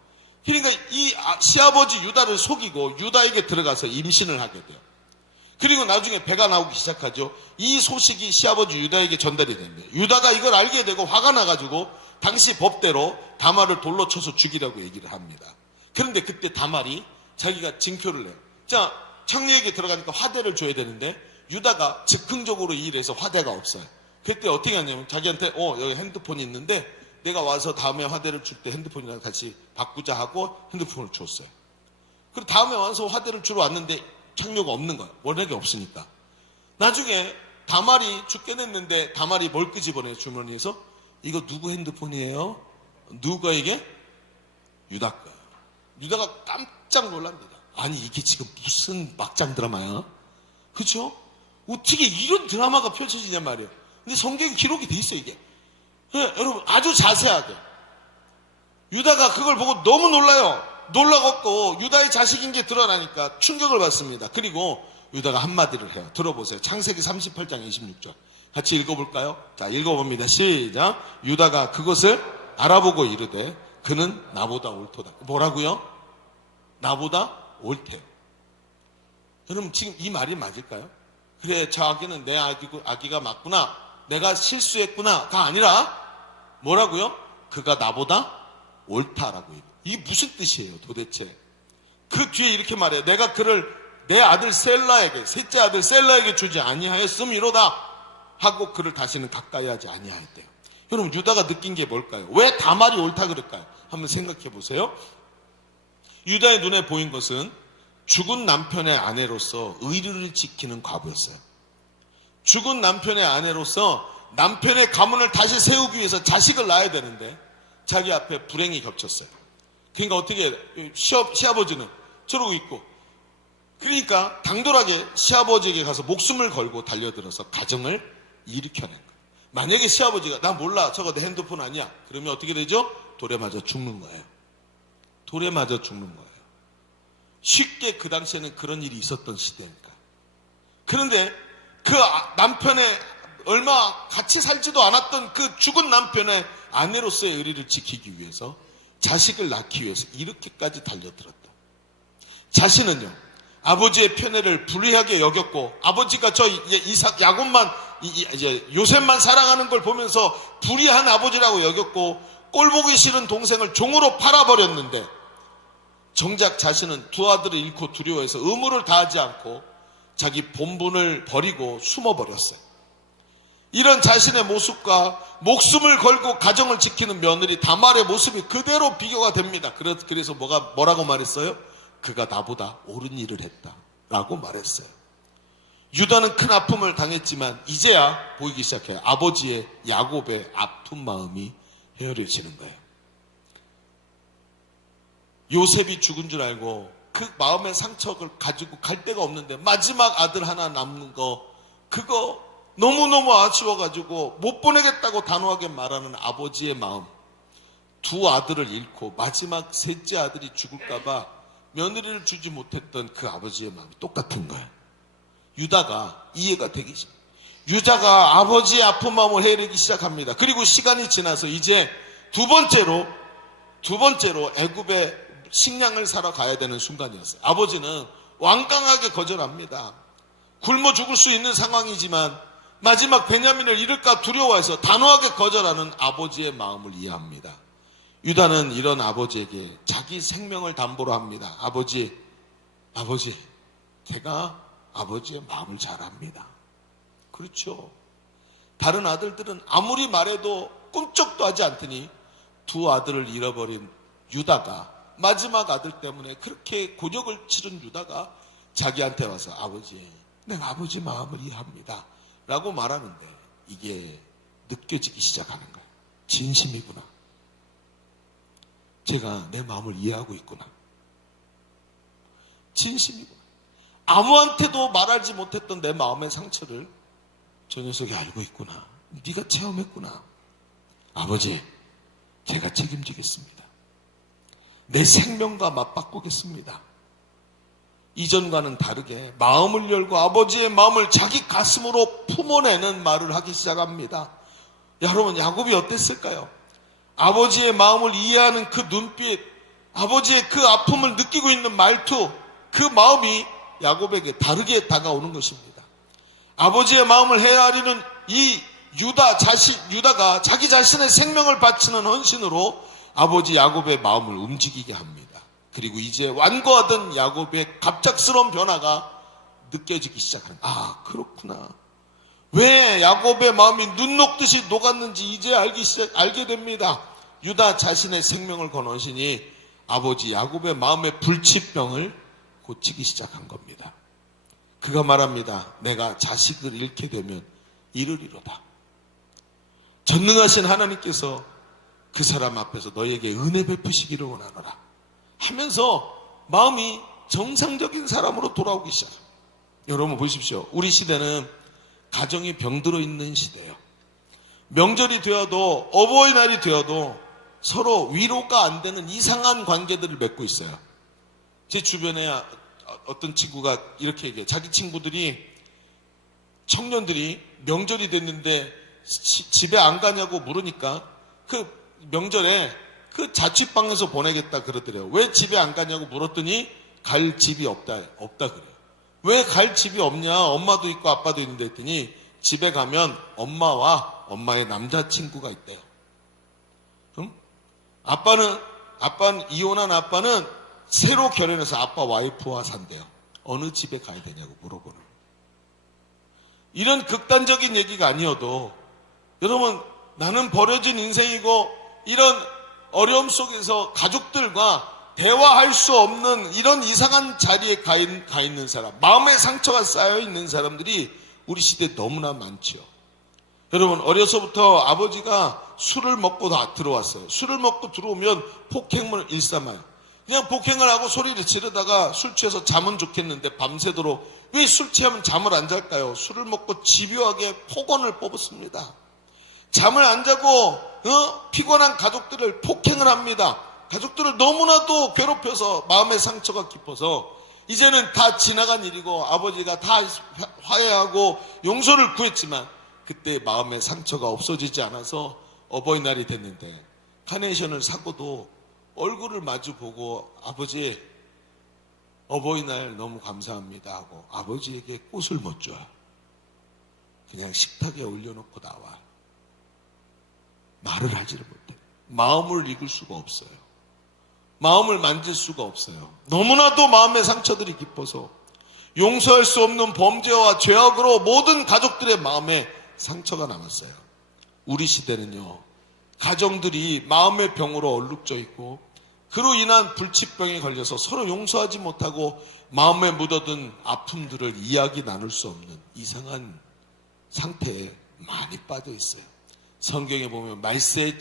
그러니까 이 시아버지 유다를 속이고 유다에게 들어가서 임신을 하게 돼요. 그리고 나중에 배가 나오기 시작하죠. 이 소식이 시아버지 유다에게 전달이 됩니다. 유다가 이걸 알게 되고 화가 나가지고 당시 법대로 다말을 돌로 쳐서 죽이라고 얘기를 합니다. 그런데 그때 다말이 자기가 징표를 내요. 자, 청리에게 들어가니까 화대를 줘야 되는데 유다가 즉흥적으로 이 일해서 화대가 없어요. 그때 어떻게 하냐면 자기한테 여기 핸드폰이 있는데 내가 와서 다음에 화대를 줄 때 핸드폰이랑 같이 바꾸자 하고 핸드폰을 줬어요. 그리고 다음에 와서 화대를 주러 왔는데 창료가 없는 거야. 워낙에 없으니까. 나중에 다말이 죽겠는데 다말이 뭘 끄집어내요, 주머니에서? 이거 누구 핸드폰이에요? 누구에게? 유다 거예요. 유다가 깜짝 놀랍니다. 아니 이게 지금 무슨 막장 드라마야? 그렇죠? 어떻게 이런 드라마가 펼쳐지냔 말이에요. 근데 성경에 기록이 돼 있어요, 이게. 네, 여러분 아주 자세하게. 유다가 그걸 보고 너무 놀라요. 놀라갖고 유다의 자식인 게 드러나니까 충격을 받습니다. 그리고 유다가 한마디를 해요. 들어보세요. 창세기 38장 26절. 같이 읽어볼까요? 자, 읽어봅니다. 시작. 유다가 그것을 알아보고 이르되 그는 나보다 옳도다. 뭐라고요? 나보다 옳대요. 여러분 지금 이 말이 맞을까요? 그래, 저 아기는 내 아기가 맞구나, 내가 실수했구나가 아니라 뭐라고요? 그가 나보다 옳다라고 해요. 이게 무슨 뜻이에요 도대체? 그 뒤에 이렇게 말해요. 내가 그를 내 아들 셀라에게, 셋째 아들 셀라에게 주지 아니하였음이로다 하고 그를 다시는 가까이 하지 아니하였대요. 여러분 유다가 느낀 게 뭘까요? 왜 다말이 옳다 그럴까요? 한번 생각해 보세요. 유다의 눈에 보인 것은 죽은 남편의 아내로서 의리를 지키는 과부였어요. 죽은 남편의 아내로서 남편의 가문을 다시 세우기 위해서 자식을 낳아야 되는데 자기 앞에 불행이 겹쳤어요. 그러니까 어떻게 해요? 시아버지는 저러고 있고, 그러니까 당돌하게 시아버지에게 가서 목숨을 걸고 달려들어서 가정을 일으켜낸 거예요. 만약에 시아버지가 나 몰라, 저거 내 핸드폰 아니야, 그러면 어떻게 되죠? 돌에 맞아 죽는 거예요. 돌에 맞아 죽는 거예요. 쉽게 그 당시에는 그런 일이 있었던 시대니까. 그런데 그 남편의 얼마 같이 살지도 않았던 그 죽은 남편의 아내로서의 의리를 지키기 위해서, 자식을 낳기 위해서 이렇게까지 달려들었다. 자신은요 아버지의 편애를 불의하게 여겼고, 아버지가 저 이삭 야곱만 이제 요셉만 사랑하는 걸 보면서 불의한 아버지라고 여겼고, 꼴보기 싫은 동생을 종으로 팔아버렸는데 정작 자신은 두 아들을 잃고 두려워해서 의무를 다하지 않고 자기 본분을 버리고 숨어버렸어요. 이런 자신의 모습과 목숨을 걸고 가정을 지키는 며느리 다말의 모습이 그대로 비교가 됩니다. 그래서 뭐라고 말했어요? 그가 나보다 옳은 일을 했다 라고 말했어요. 유다는 큰 아픔을 당했지만 이제야 보이기 시작해요. 아버지의 야곱의 아픈 마음이 헤아려지는 거예요. 요셉이 죽은 줄 알고 그 마음의 상처를 가지고 갈 데가 없는데 마지막 아들 하나 남는 거, 그거 너무너무 아쉬워가지고 못 보내겠다고 단호하게 말하는 아버지의 마음, 두 아들을 잃고 마지막 셋째 아들이 죽을까봐 며느리를 주지 못했던 그 아버지의 마음이 똑같은 거예요. 유다가 이해가 되기 시작합니다. 유다가 아버지의 아픈 마음을 헤아리기 시작합니다. 그리고 시간이 지나서 이제 두 번째로 애굽에 식량을 사러 가야 되는 순간이었어요. 아버지는 완강하게 거절합니다. 굶어 죽을 수 있는 상황이지만 마지막 베냐민을 잃을까 두려워해서 단호하게 거절하는 아버지의 마음을 이해합니다. 유다는 이런 아버지에게 자기 생명을 담보로 합니다. 아버지, 제가 아버지의 마음을 잘 압니다. 그렇죠. 다른 아들들은 아무리 말해도 꿈쩍도 하지 않더니 두 아들을 잃어버린 유다가, 마지막 아들 때문에 그렇게 곤욕을 치른 유다가 자기한테 와서 아버지, 내가 아버지 마음을 이해합니다 라고 말하는데 이게 느껴지기 시작하는 거예요. 진심이구나. 제가 내 마음을 이해하고 있구나. 진심이구나. 아무한테도 말하지 못했던 내 마음의 상처를 저 녀석이 알고 있구나. 네가 체험했구나. 아버지, 제가 책임지겠습니다. 내 생명과 맞바꾸겠습니다. 이전과는 다르게 마음을 열고 아버지의 마음을 자기 가슴으로 품어내는 말을 하기 시작합니다. 여러분, 야곱이 어땠을까요? 아버지의 마음을 이해하는 그 눈빛, 아버지의 그 아픔을 느끼고 있는 말투, 그 마음이 야곱에게 다르게 다가오는 것입니다. 아버지의 마음을 헤아리는 이 유다가 자기 자신의 생명을 바치는 헌신으로 아버지 야곱의 마음을 움직이게 합니다. 그리고 이제 완고하던 야곱의 갑작스러운 변화가 느껴지기 시작하는. 아, 그렇구나. 왜 야곱의 마음이 눈 녹듯이 녹았는지 이제 알게 됩니다. 유다 자신의 생명을 거놓으시니 아버지 야곱의 마음의 불치병을 고치기 시작한 겁니다. 그가 말합니다. 내가 자식을 잃게 되면 이르리로다. 전능하신 하나님께서 그 사람 앞에서 너에게 은혜 베푸시기를 원하노라 하면서 마음이 정상적인 사람으로 돌아오기 시작합니다. 여러분 보십시오. 우리 시대는 가정이 병들어 있는 시대예요. 명절이 되어도 어버이날이 되어도 서로 위로가 안 되는 이상한 관계들을 맺고 있어요. 제 주변에 어떤 친구가 이렇게 얘기해요. 자기 친구들이 청년들이 명절이 됐는데 집에 안 가냐고 물으니까 그 명절에 그 자취방에서 보내겠다 그러더래요. 왜 집에 안 가냐고 물었더니 갈 집이 없다 그래요. 왜 갈 집이 없냐? 엄마도 있고 아빠도 있는데 했더니 집에 가면 엄마와 엄마의 남자친구가 있대요. 아빠는 이혼한 아빠는 새로 결혼해서 아빠 와이프와 산대요. 어느 집에 가야 되냐고 물어보는. 이런 극단적인 얘기가 아니어도 여러분 나는 버려진 인생이고 이런 어려움 속에서 가족들과 대화할 수 없는 이런 이상한 자리에 가 있는 사람, 마음의 상처가 쌓여 있는 사람들이 우리 시대에 너무나 많죠. 여러분 어려서부터 아버지가 술을 먹고 다 들어왔어요. 술을 먹고 들어오면 폭행을 일삼아요. 그냥 폭행을 하고 소리를 지르다가 술 취해서 자면 좋겠는데 밤새도록 왜 술 취하면 잠을 안 잘까요? 술을 먹고 집요하게 폭언을 뽑았습니다. 잠을 안 자고 피곤한 가족들을 폭행을 합니다. 가족들을 너무나도 괴롭혀서 마음의 상처가 깊어서 이제는 다 지나간 일이고 아버지가 다 화해하고 용서를 구했지만 그때 마음의 상처가 없어지지 않아서 어버이날이 됐는데 카네이션을 사고도 얼굴을 마주보고 아버지 어버이날 너무 감사합니다 하고 아버지에게 꽃을 못 줘요. 그냥 식탁에 올려놓고 나와. 말을 하지를 못해요. 마음을 읽을 수가 없어요. 마음을 만질 수가 없어요. 너무나도 마음의 상처들이 깊어서 용서할 수 없는 범죄와 죄악으로 모든 가족들의 마음에 상처가 남았어요. 우리 시대는요, 가정들이 마음의 병으로 얼룩져 있고 그로 인한 불치병에 걸려서 서로 용서하지 못하고 마음에 묻어둔 아픔들을 이야기 나눌 수 없는 이상한 상태에 많이 빠져 있어요. 성경에 보면 말세의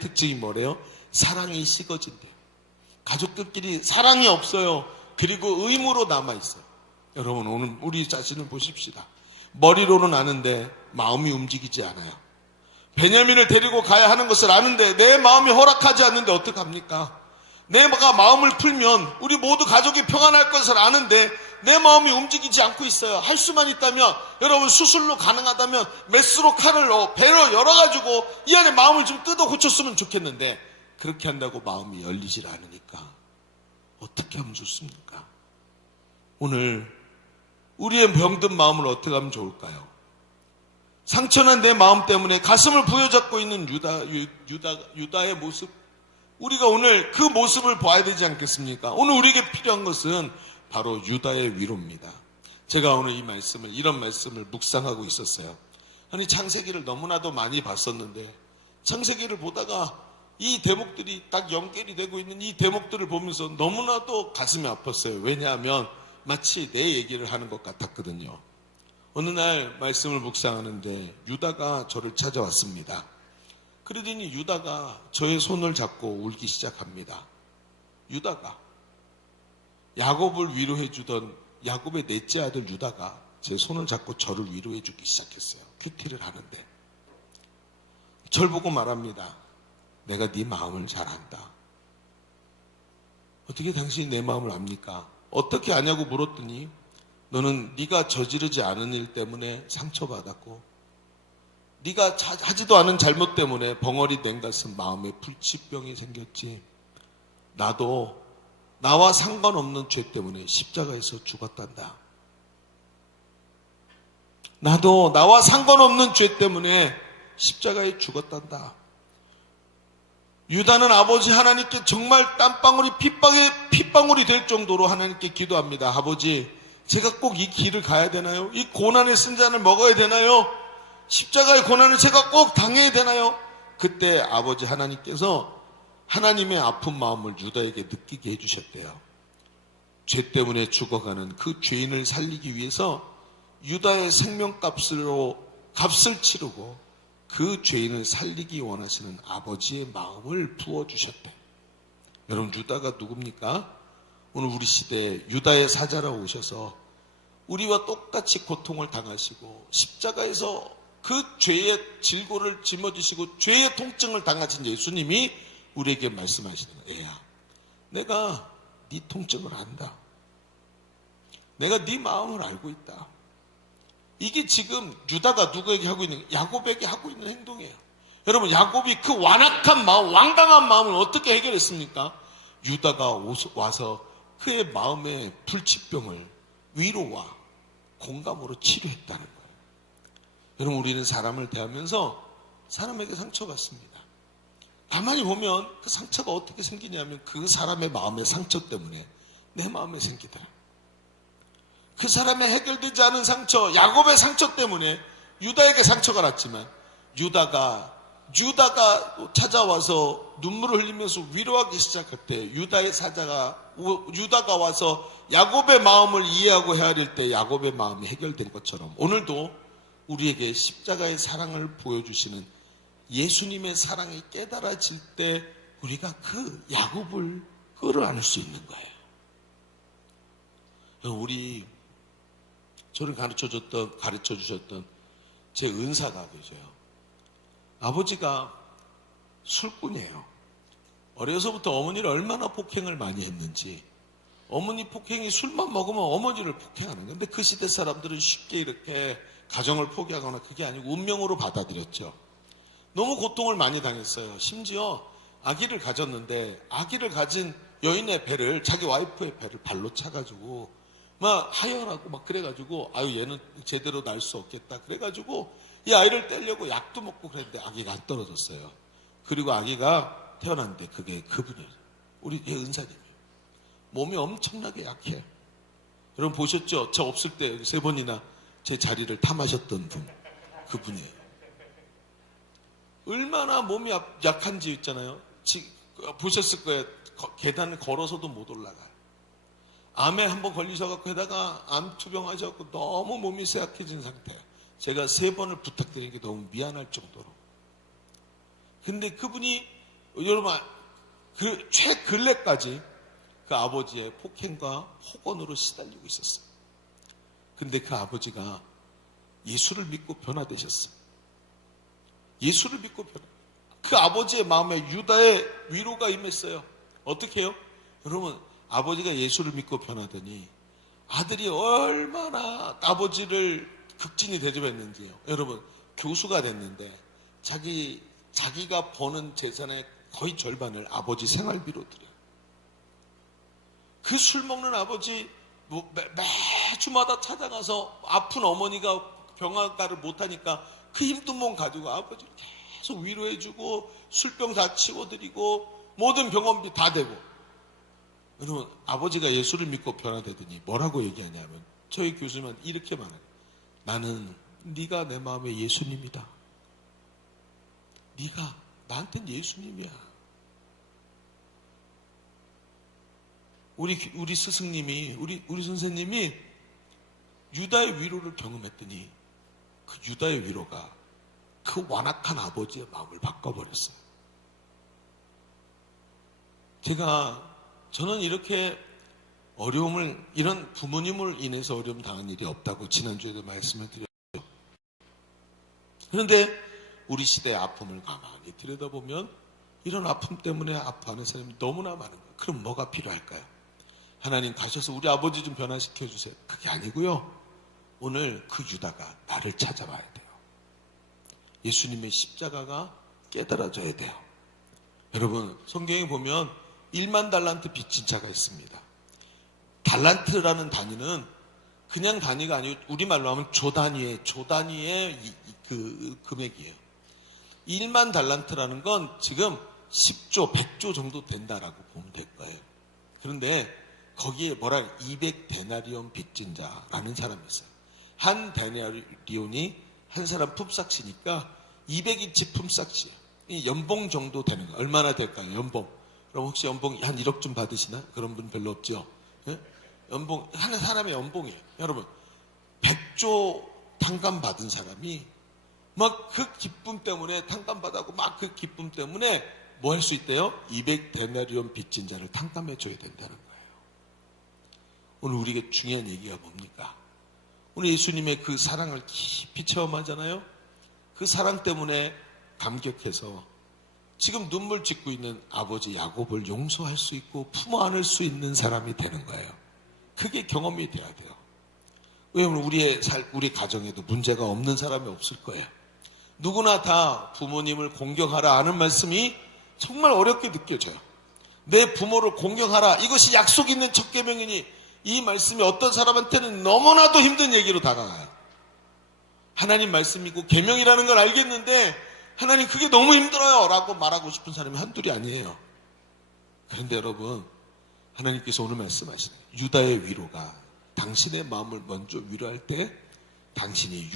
특징이 뭐래요? 사랑이 식어진대요. 가족들끼리 사랑이 없어요. 그리고 의무로 남아있어요. 여러분 오늘 우리 자신을 보십시다. 머리로는 아는데 마음이 움직이지 않아요. 베냐민을 데리고 가야 하는 것을 아는데 내 마음이 허락하지 않는데 어떡합니까? 내가 마음을 풀면 우리 모두 가족이 평안할 것을 아는데 내 마음이 움직이지 않고 있어요. 할 수만 있다면 여러분 수술로 가능하다면 메스로 칼을 배로 열어가지고 이 안에 마음을 좀 뜯어 고쳤으면 좋겠는데 그렇게 한다고 마음이 열리질 않으니까 어떻게 하면 좋습니까? 오늘 우리의 병든 마음을 어떻게 하면 좋을까요? 상처난 내 마음 때문에 가슴을 부여잡고 있는 유다의 모습, 우리가 오늘 그 모습을 봐야 되지 않겠습니까? 오늘 우리에게 필요한 것은 바로 유다의 위로입니다. 제가 오늘 이런 말씀을 묵상하고 있었어요. 아니 창세기를 너무나도 많이 봤었는데 창세기를 보다가 이 대목들이 딱 연결이 되고 있는 이 대목들을 보면서 너무나도 가슴이 아팠어요. 왜냐하면 마치 내 얘기를 하는 것 같았거든요. 어느 날 말씀을 묵상하는데 유다가 저를 찾아왔습니다. 그러더니 유다가 저의 손을 잡고 울기 시작합니다. 유다가 야곱을 위로해 주던 야곱의 넷째 아들 유다가 제 손을 잡고 저를 위로해 주기 시작했어요. 큐티를 하는데 절 보고 말합니다. 내가 네 마음을 잘 안다. 어떻게 당신이 내 마음을 압니까? 어떻게 아냐고 물었더니 너는 네가 저지르지 않은 일 때문에 상처받았고 네가 하지도 않은 잘못 때문에 벙어리 된 가슴 마음에 불치병이 생겼지. 나도 나와 상관없는 죄 때문에 십자가에서 죽었단다. 나도 나와 상관없는 죄 때문에 십자가에 죽었단다. 유다는 아버지 하나님께 정말 땀방울이 핏방울이 될 정도로 하나님께 기도합니다. 아버지, 제가 꼭 이 길을 가야 되나요? 이 고난의 쓴잔을 먹어야 되나요? 십자가의 고난을 제가 꼭 당해야 되나요? 그때 아버지 하나님께서 하나님의 아픈 마음을 유다에게 느끼게 해주셨대요. 죄 때문에 죽어가는 그 죄인을 살리기 위해서 유다의 값을 치르고 그 죄인을 살리기 원하시는 아버지의 마음을 부어주셨대. 여러분, 유다가 누굽니까? 오늘 우리 시대에 유다의 사자로 오셔서 우리와 똑같이 고통을 당하시고 십자가에서 그 죄의 질고를 짊어지시고 죄의 통증을 당하신 예수님이 우리에게 말씀하시는 거예요. 애야, 내가 네 통증을 안다. 내가 네 마음을 알고 있다. 이게 지금 유다가 누구에게 하고 있는, 야곱에게 하고 있는 행동이에요. 여러분, 야곱이 그 완악한 마음, 완강한 마음을 어떻게 해결했습니까? 유다가 와서 그의 마음의 불치병을 위로와 공감으로 치료했다는 거예요. 여러분, 우리는 사람을 대하면서 사람에게 상처받습니다. 가만히 보면 그 상처가 어떻게 생기냐면 그 사람의 마음의 상처 때문에 내 마음에 생기더라. 그 사람의 해결되지 않은 상처, 야곱의 상처 때문에 유다에게 상처가 났지만 유다가 찾아와서 눈물을 흘리면서 위로하기 시작할 때 유다가 와서 야곱의 마음을 이해하고 헤아릴 때 야곱의 마음이 해결된 것처럼 오늘도 우리에게 십자가의 사랑을 보여주시는 예수님의 사랑이 깨달아질 때 우리가 그 야곱을 끌어안을 수 있는 거예요. 저를 가르쳐 주셨던 제 은사가 계셔요. 아버지가 술꾼이에요. 어려서부터 어머니를 얼마나 폭행을 많이 했는지, 어머니 폭행이 술만 먹으면 어머니를 폭행하는 거예요. 근데 그 시대 사람들은 쉽게 이렇게 가정을 포기하거나 그게 아니고 운명으로 받아들였죠. 너무 고통을 많이 당했어요. 심지어 아기를 가졌는데 아기를 가진 여인의 배를, 자기 와이프의 배를 발로 차가지고 막 하혈하고 막 그래가지고 얘는 제대로 날 수 없겠다 그래가지고 이 아이를 떼려고 약도 먹고 그랬는데 아기가 안 떨어졌어요. 그리고 아기가 태어났는데 그게 그분이에요. 우리 은사님이에요. 몸이 엄청나게 약해. 여러분 보셨죠? 저 없을 때 3번이나 제 자리를 탐하셨던 분, 그분이에요. 얼마나 몸이 약한지 있잖아요. 보셨을 거예요. 계단을 걸어서도 못 올라가요. 암에 한번 걸리셔갖고 게다가 암 투병하셔갖고 너무 몸이 쇠약해진 상태예요. 제가 3번을 부탁드린 게 너무 미안할 정도로. 근데 그분이 여러분 최근래까지 그 아버지의 폭행과 폭언으로 시달리고 있었어요. 근데 그 아버지가 예수를 믿고 변화되셨어요. 예수를 믿고 그 아버지의 마음에 유다의 위로가 임했어요. 어떻게 해요? 여러분, 아버지가 예수를 믿고 변하더니 아들이 얼마나 아버지를 극진히 대접했는지요. 여러분, 교수가 됐는데 자기가 버는 재산의 거의 절반을 아버지 생활비로 드려요. 그 술 먹는 아버지 매주마다 찾아가서 아픈 어머니가 병원가를 못하니까 그 힘든 몸 가지고 아버지를 계속 위로해주고 술병 다 치워드리고 모든 병원비 다 대고. 여러분, 아버지가 예수를 믿고 변화되더니 뭐라고 얘기하냐면 저희 교수님은 이렇게 말해요. 나는 네가 내 마음의 예수님이다. 네가 나한텐 예수님이야. 우리 스승님이 우리 선생님이 유다의 위로를 경험했더니 그 유다의 위로가 그 완악한 아버지의 마음을 바꿔버렸어요. 저는 이렇게 이런 부모님을 인해서 어려움 당한 일이 없다고 지난주에도 말씀을 드렸죠. 그런데 우리 시대의 아픔을 가만히 들여다보면 이런 아픔 때문에 아파하는 사람이 너무나 많은 거예요. 그럼 뭐가 필요할까요? 하나님 가셔서 우리 아버지 좀 변화시켜 주세요. 그게 아니고요. 오늘 그 유다가 나를 찾아와야 돼요. 예수님의 십자가가 깨달아져야 돼요. 여러분, 성경에 보면 1만 달란트 빚진 자가 있습니다. 달란트라는 단위는 그냥 단위가 아니고 우리말로 하면 조 단위의 그 금액이에요. 1만 달란트라는 건 지금 10조, 100조 정도 된다라고 보면 될 거예요. 그런데 거기에 뭐라 200데나리온 빚진 자라는 사람이 있어요. 한 데나리온이 한 사람 품삯이니까 200인치 품삯이에요. 이 연봉 정도 되는 거예요. 얼마나 될까요? 연봉. 그럼 혹시 연봉 한 1억 좀 받으시나? 그런 분 별로 없죠? 예? 연봉, 한 사람의 연봉이에요. 여러분, 100조 탕감 받은 사람이 막 그 기쁨 때문에 탕감받았고 막 그 기쁨 때문에 뭐 할 수 있대요? 200데나리온 빚진 자를 탕감해 줘야 된다는 거예요. 오늘 우리에게 중요한 얘기가 뭡니까? 오늘 예수님의 그 사랑을 깊이 체험하잖아요. 그 사랑 때문에 감격해서 지금 눈물 짓고 있는 아버지 야곱을 용서할 수 있고 품어 안을 수 있는 사람이 되는 거예요. 그게 경험이 돼야 돼요. 왜냐하면 우리 가정에도 문제가 없는 사람이 없을 거예요. 누구나 다 부모님을 공경하라 하는 말씀이 정말 어렵게 느껴져요. 내 부모를 공경하라, 이것이 약속 있는 첫 계명이니 이 말씀이 어떤 사람한테는 너무나도 힘든 얘기로 다가가요. 하나님 말씀이고 계명이라는 걸 알겠는데 하나님 그게 너무 힘들어요 라고 말하고 싶은 사람이 한둘이 아니에요. 그런데 여러분, 하나님께서 오늘 말씀하시는 유다의 위로가 당신의 마음을 먼저 위로할 때 당신이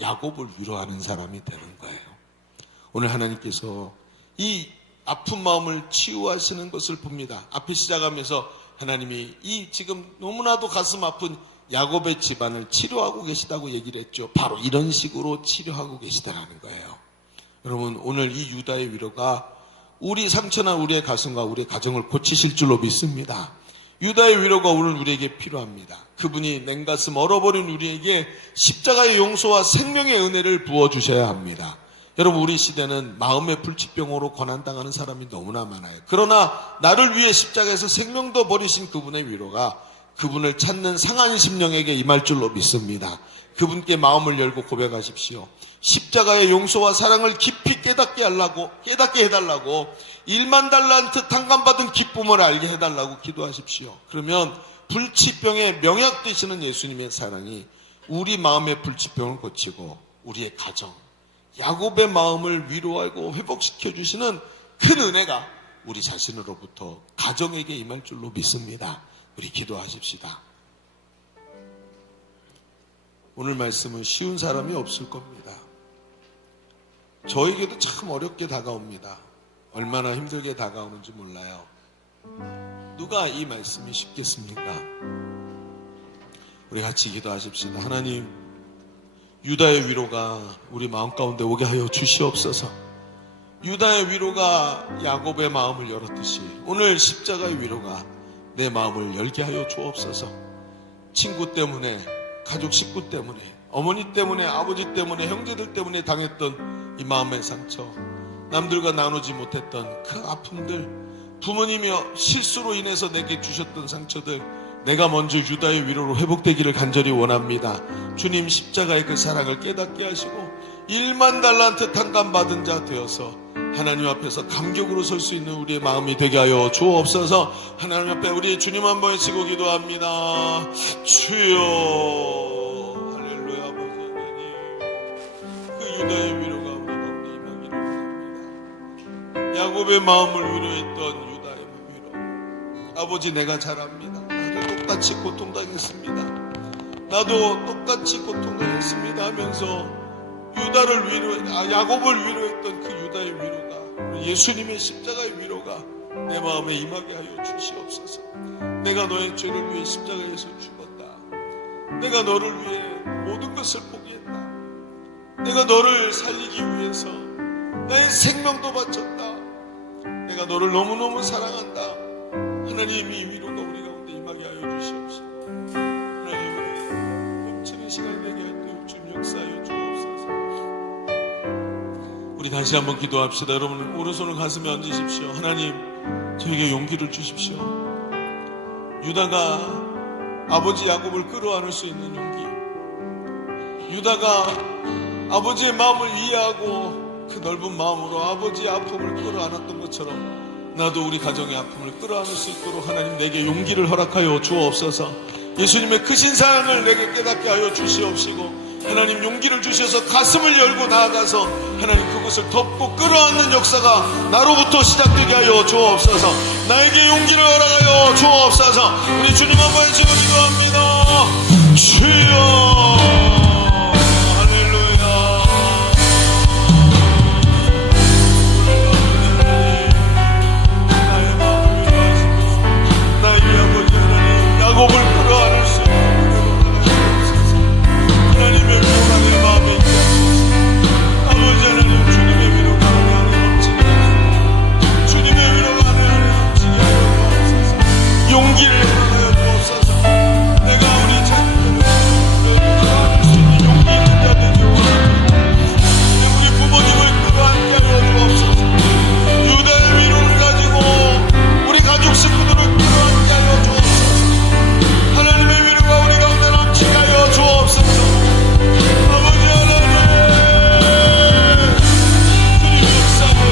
야곱을 위로하는 사람이 되는 거예요. 오늘 하나님께서 이 아픈 마음을 치유하시는 것을 봅니다. 앞에 시작하면서 하나님이 이 지금 너무나도 가슴 아픈 야곱의 집안을 치료하고 계시다고 얘기를 했죠. 바로 이런 식으로 치료하고 계시다라는 거예요. 여러분, 오늘 이 유다의 위로가 우리 삼천한 우리의 가슴과 우리의 가정을 고치실 줄로 믿습니다. 유다의 위로가 오늘 우리에게 필요합니다. 그분이 냉가슴 얼어버린 우리에게 십자가의 용서와 생명의 은혜를 부어주셔야 합니다. 여러분, 우리 시대는 마음의 불치병으로 고난당하는 사람이 너무나 많아요. 그러나 나를 위해 십자가에서 생명도 버리신 그분의 위로가 그분을 찾는 상한 심령에게 임할 줄로 믿습니다. 그분께 마음을 열고 고백하십시오. 십자가의 용서와 사랑을 깊이 깨닫게 해달라고 1만 달란트 탕감받은 기쁨을 알게 해달라고 기도하십시오. 그러면 불치병의 명약 되시는 예수님의 사랑이 우리 마음의 불치병을 고치고 우리의 가정, 야곱의 마음을 위로하고 회복시켜 주시는 큰 은혜가 우리 자신으로부터 가정에게 임할 줄로 믿습니다. 우리 기도하십시다. 오늘 말씀은 쉬운 사람이 없을 겁니다. 저에게도 참 어렵게 다가옵니다. 얼마나 힘들게 다가오는지 몰라요. 누가 이 말씀이 쉽겠습니까? 우리 같이 기도하십시다. 하나님, 유다의 위로가 우리 마음 가운데 오게 하여 주시옵소서. 유다의 위로가 야곱의 마음을 열었듯이 오늘 십자가의 위로가 내 마음을 열게 하여 주옵소서. 친구 때문에, 가족 식구 때문에, 어머니 때문에, 아버지 때문에, 형제들 때문에 당했던 이 마음의 상처, 남들과 나누지 못했던 그 아픔들, 부모님이 실수로 인해서 내게 주셨던 상처들, 내가 먼저 유다의 위로로 회복되기를 간절히 원합니다. 주님, 십자가의 그 사랑을 깨닫게 하시고 1만 달란트 탕감받은 자 되어서 하나님 앞에서 감격으로 설 수 있는 우리의 마음이 되게 하여 주옵소서. 하나님 앞에 우리 주님 한 번 치고 기도합니다. 주여, 할렐루야. 아버지 하나님, 그 유다의 위로가 우리 가운데 임하기를 원합니다. 야곱의 마음을 위로했던 유다의 위로, 아버지, 내가 잘 압니다. 나도 똑같이 고통당했습니다. 나도 똑같이 고통당했습니다 하면서 야곱을 위로했던 그 유다의 위로가, 예수님의 십자가의 위로가 내 마음에 임하게 하여 주시옵소서. 내가 너의 죄를 위해 십자가에서 죽었다. 내가 너를 위해 모든 것을 포기했다. 내가 너를 살리기 위해서 나의 생명도 바쳤다. 내가 너를 너무너무 사랑한다. 하나님, 이 위로가 우리 가운데 임하게 하여 주시옵소서. 하나님, 넘치는 시간 되게 할 때 주님 역사하여 주옵소서. 우리 다시 한번 기도합시다. 여러분, 오른손을 가슴에 얹으십시오. 하나님, 저에게 용기를 주십시오. 유다가 아버지 야곱을 끌어안을 수 있는 용기, 유다가 아버지의 마음을 이해하고 그 넓은 마음으로 아버지의 아픔을 끌어안았던 것처럼 나도 우리 가정의 아픔을 끌어안을 수 있도록 하나님, 내게 용기를 허락하여 주옵소서. 예수님의 크신 사랑을 내게 깨닫게 하여 주시옵시고 하나님 용기를 주셔서 가슴을 열고 나아가서 하나님 그것을 덮고 끌어안는 역사가 나로부터 시작되게 하여 주옵소서. 나에게 용기를 허락하여 주옵소서. 우리 주님 한번 지금 기도합니다. 주여 할렐루야. 나의 마음을 위로하시고 나의 아버지 하나님 야곱을 끌어안을 수 있는 하나님의 위로가 내 마음에 있게 하소서. 아버지 하나님 주님의 위로가 내 안에 넘치게 하소서. 주님의 위로가 내 안에 넘치게 하여 주옵소서. 용기를 허락하여 주옵소서. 내가 우리 자녀들을 끌어안을 수 있는 용기 있는 자 되기 원합니다. 우리 부모님을 끌어안게 하여 주옵소서. 유다의 위로를 가지고 우리 가족 식구들을 끌어안게 하여 주옵소서. 하나님의 위로가 우리 가운데 넘치게 하여 주옵소서. 아버지 하나님 주님 역사에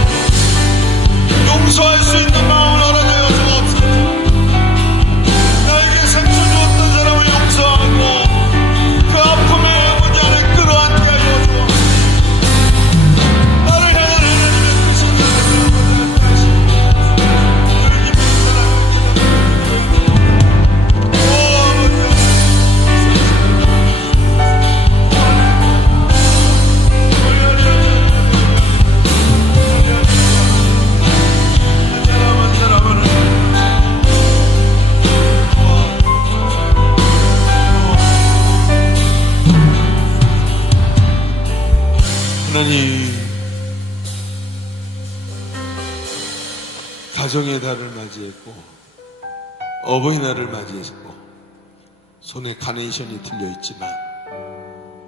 용서할 수 있는 마음을 허락하여 주옵소서. 나에게 상처 주었던 사람을 용서하고 그 아픔에 아버지 안에 끌어안게 하여 주옵소서. 나를 향한 하나님의 그 신선한 마음을 다하시고 너를 기쁜 사랑을 기다리고 오 아버지 한 사람은 하나님 가정의 달을 맞이했고 어버이날을 맞이했고 손에 카네이션이 들려있지만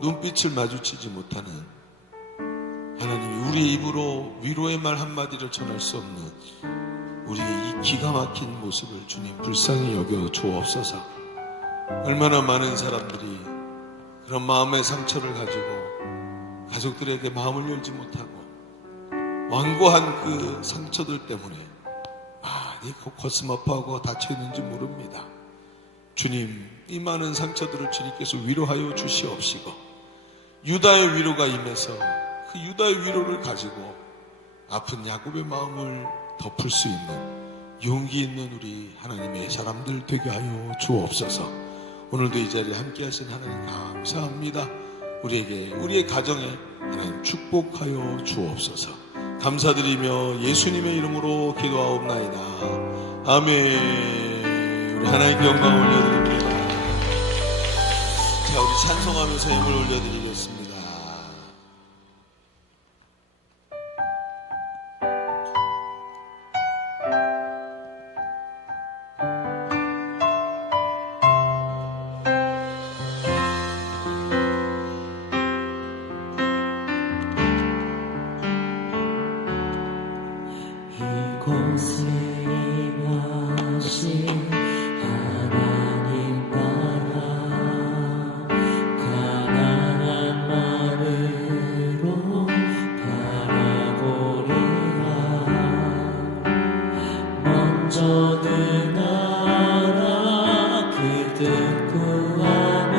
눈빛을 마주치지 못하는 하나님이 우리의 입으로 위로의 말 한마디를 전할 수 없는 우리의 이 기가 막힌 모습을 주님 불쌍히 여겨 주옵소서. 얼마나 많은 사람들이 그런 마음의 상처를 가지고 가족들에게 마음을 열지 못하고 완고한 그 상처들 때문에 많이 가슴 아파하고 다쳐있는지 모릅니다. 주님, 이 많은 상처들을 주님께서 위로하여 주시옵시고 유다의 위로가 임해서 그 유다의 위로를 가지고 아픈 야곱의 마음을 덮을 수 있는 용기 있는 우리 하나님의 사람들 되게 하여 주옵소서. 오늘도 이 자리에 함께 하신 하나님 감사합니다. 우리에게 우리의 가정에 하나님 축복하여 주옵소서. 감사드리며 예수님의 이름으로 기도하옵나이다. 아멘. 우리 하나님께 영광 올려드립니다. 자, 우리 찬송하면서 힘을 올려드리겠습니다. 이곳에 임하신 하나님 나라 가난한 마음으로 바라보리라. 먼저 그 나라 그 뜻 구하며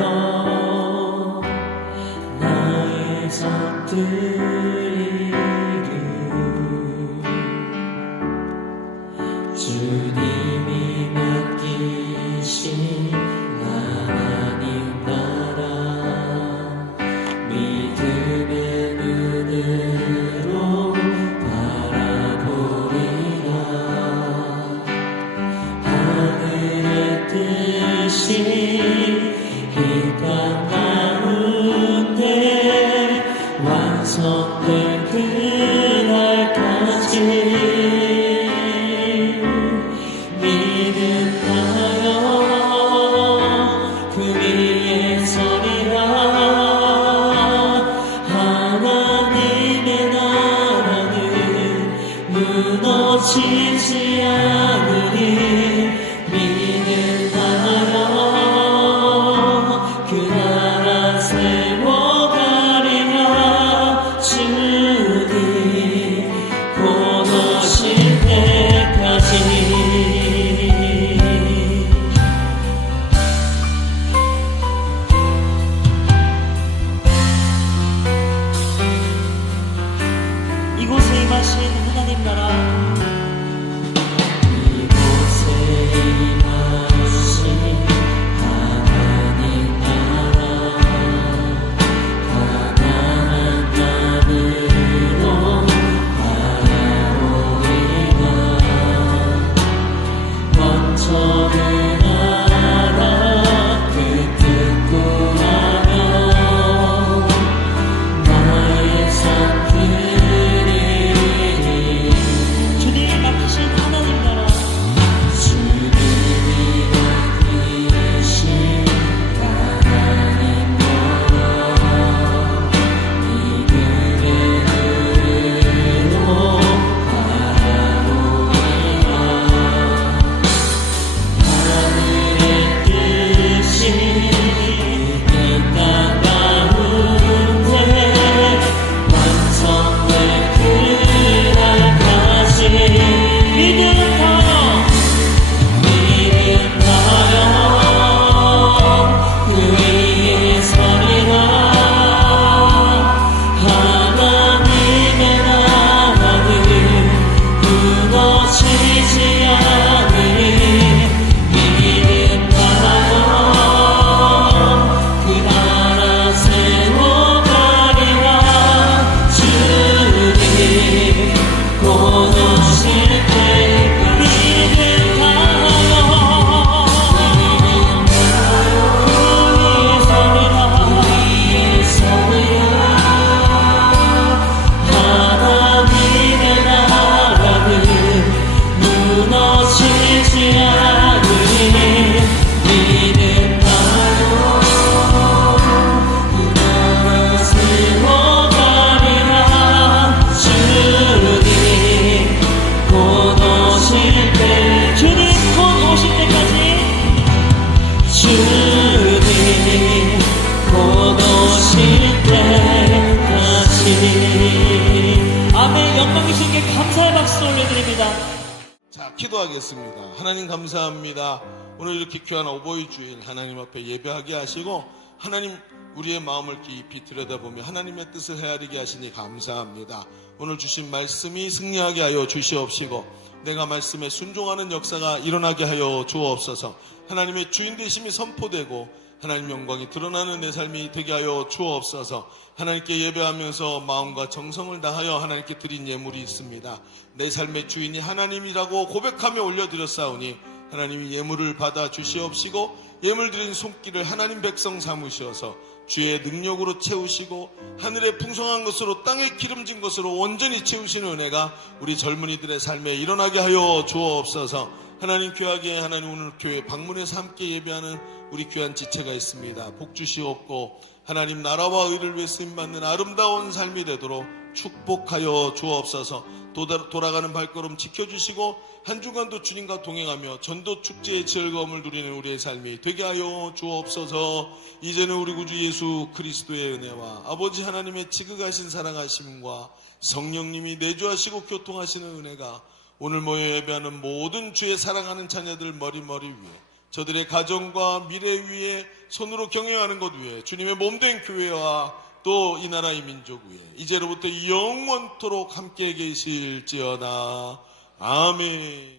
나의 잠들이를 주님이 맡기신 하나님 나라 믿음의 눈으로 바라보리라. 하늘의 뜻이 이 땅 가운데 완성될 그날까지 무너지지 않으니 믿는다여 그 나라 세워가리라. 주님 박수 올려드립니다. 자, 기도하겠습니다. 하나님 감사합니다. 오늘 이렇게 귀한 어버이 주일 하나님 앞에 예배하게 하시고 하나님 우리의 마음을 깊이 들여다보며 하나님의 뜻을 헤아리게 하시니 감사합니다. 오늘 주신 말씀이 승리하게 하여 주시옵시고 내가 말씀에 순종하는 역사가 일어나게 하여 주옵소서. 하나님의 주인 되심이 선포되고 하나님 영광이 드러나는 내 삶이 되게 하여 주옵소서. 하나님께 예배하면서 마음과 정성을 다하여 하나님께 드린 예물이 있습니다. 내 삶의 주인이 하나님이라고 고백하며 올려드렸사오니 하나님이 예물을 받아 주시옵시고 예물 드린 손길을 하나님 백성 삼으셔서 주의 능력으로 채우시고 하늘의 풍성한 것으로 땅에 기름진 것으로 온전히 채우시는 은혜가 우리 젊은이들의 삶에 일어나게 하여 주옵소서. 하나님 귀하게 하나님 오늘 교회 방문해서 함께 예배하는 우리 귀한 지체가 있습니다. 복 주시옵고 하나님 나라와 의를 위해 쓰임받는 아름다운 삶이 되도록 축복하여 주옵소서. 돌아가는 발걸음 지켜주시고 한 주간도 주님과 동행하며 전도 축제의 즐거움을 누리는 우리의 삶이 되게 하여 주옵소서. 이제는 우리 구주 예수 그리스도의 은혜와 아버지 하나님의 지극하신 사랑하심과 성령님이 내주하시고 교통하시는 은혜가 오늘 모여 예배하는 모든 주의 사랑하는 자녀들 머리머리 위에 저들의 가정과 미래 위에 손으로 경영하는 것 위에 주님의 몸된 교회와 또 이 나라의 민족 위에 이제로부터 영원토록 함께 계실지어다. 아멘.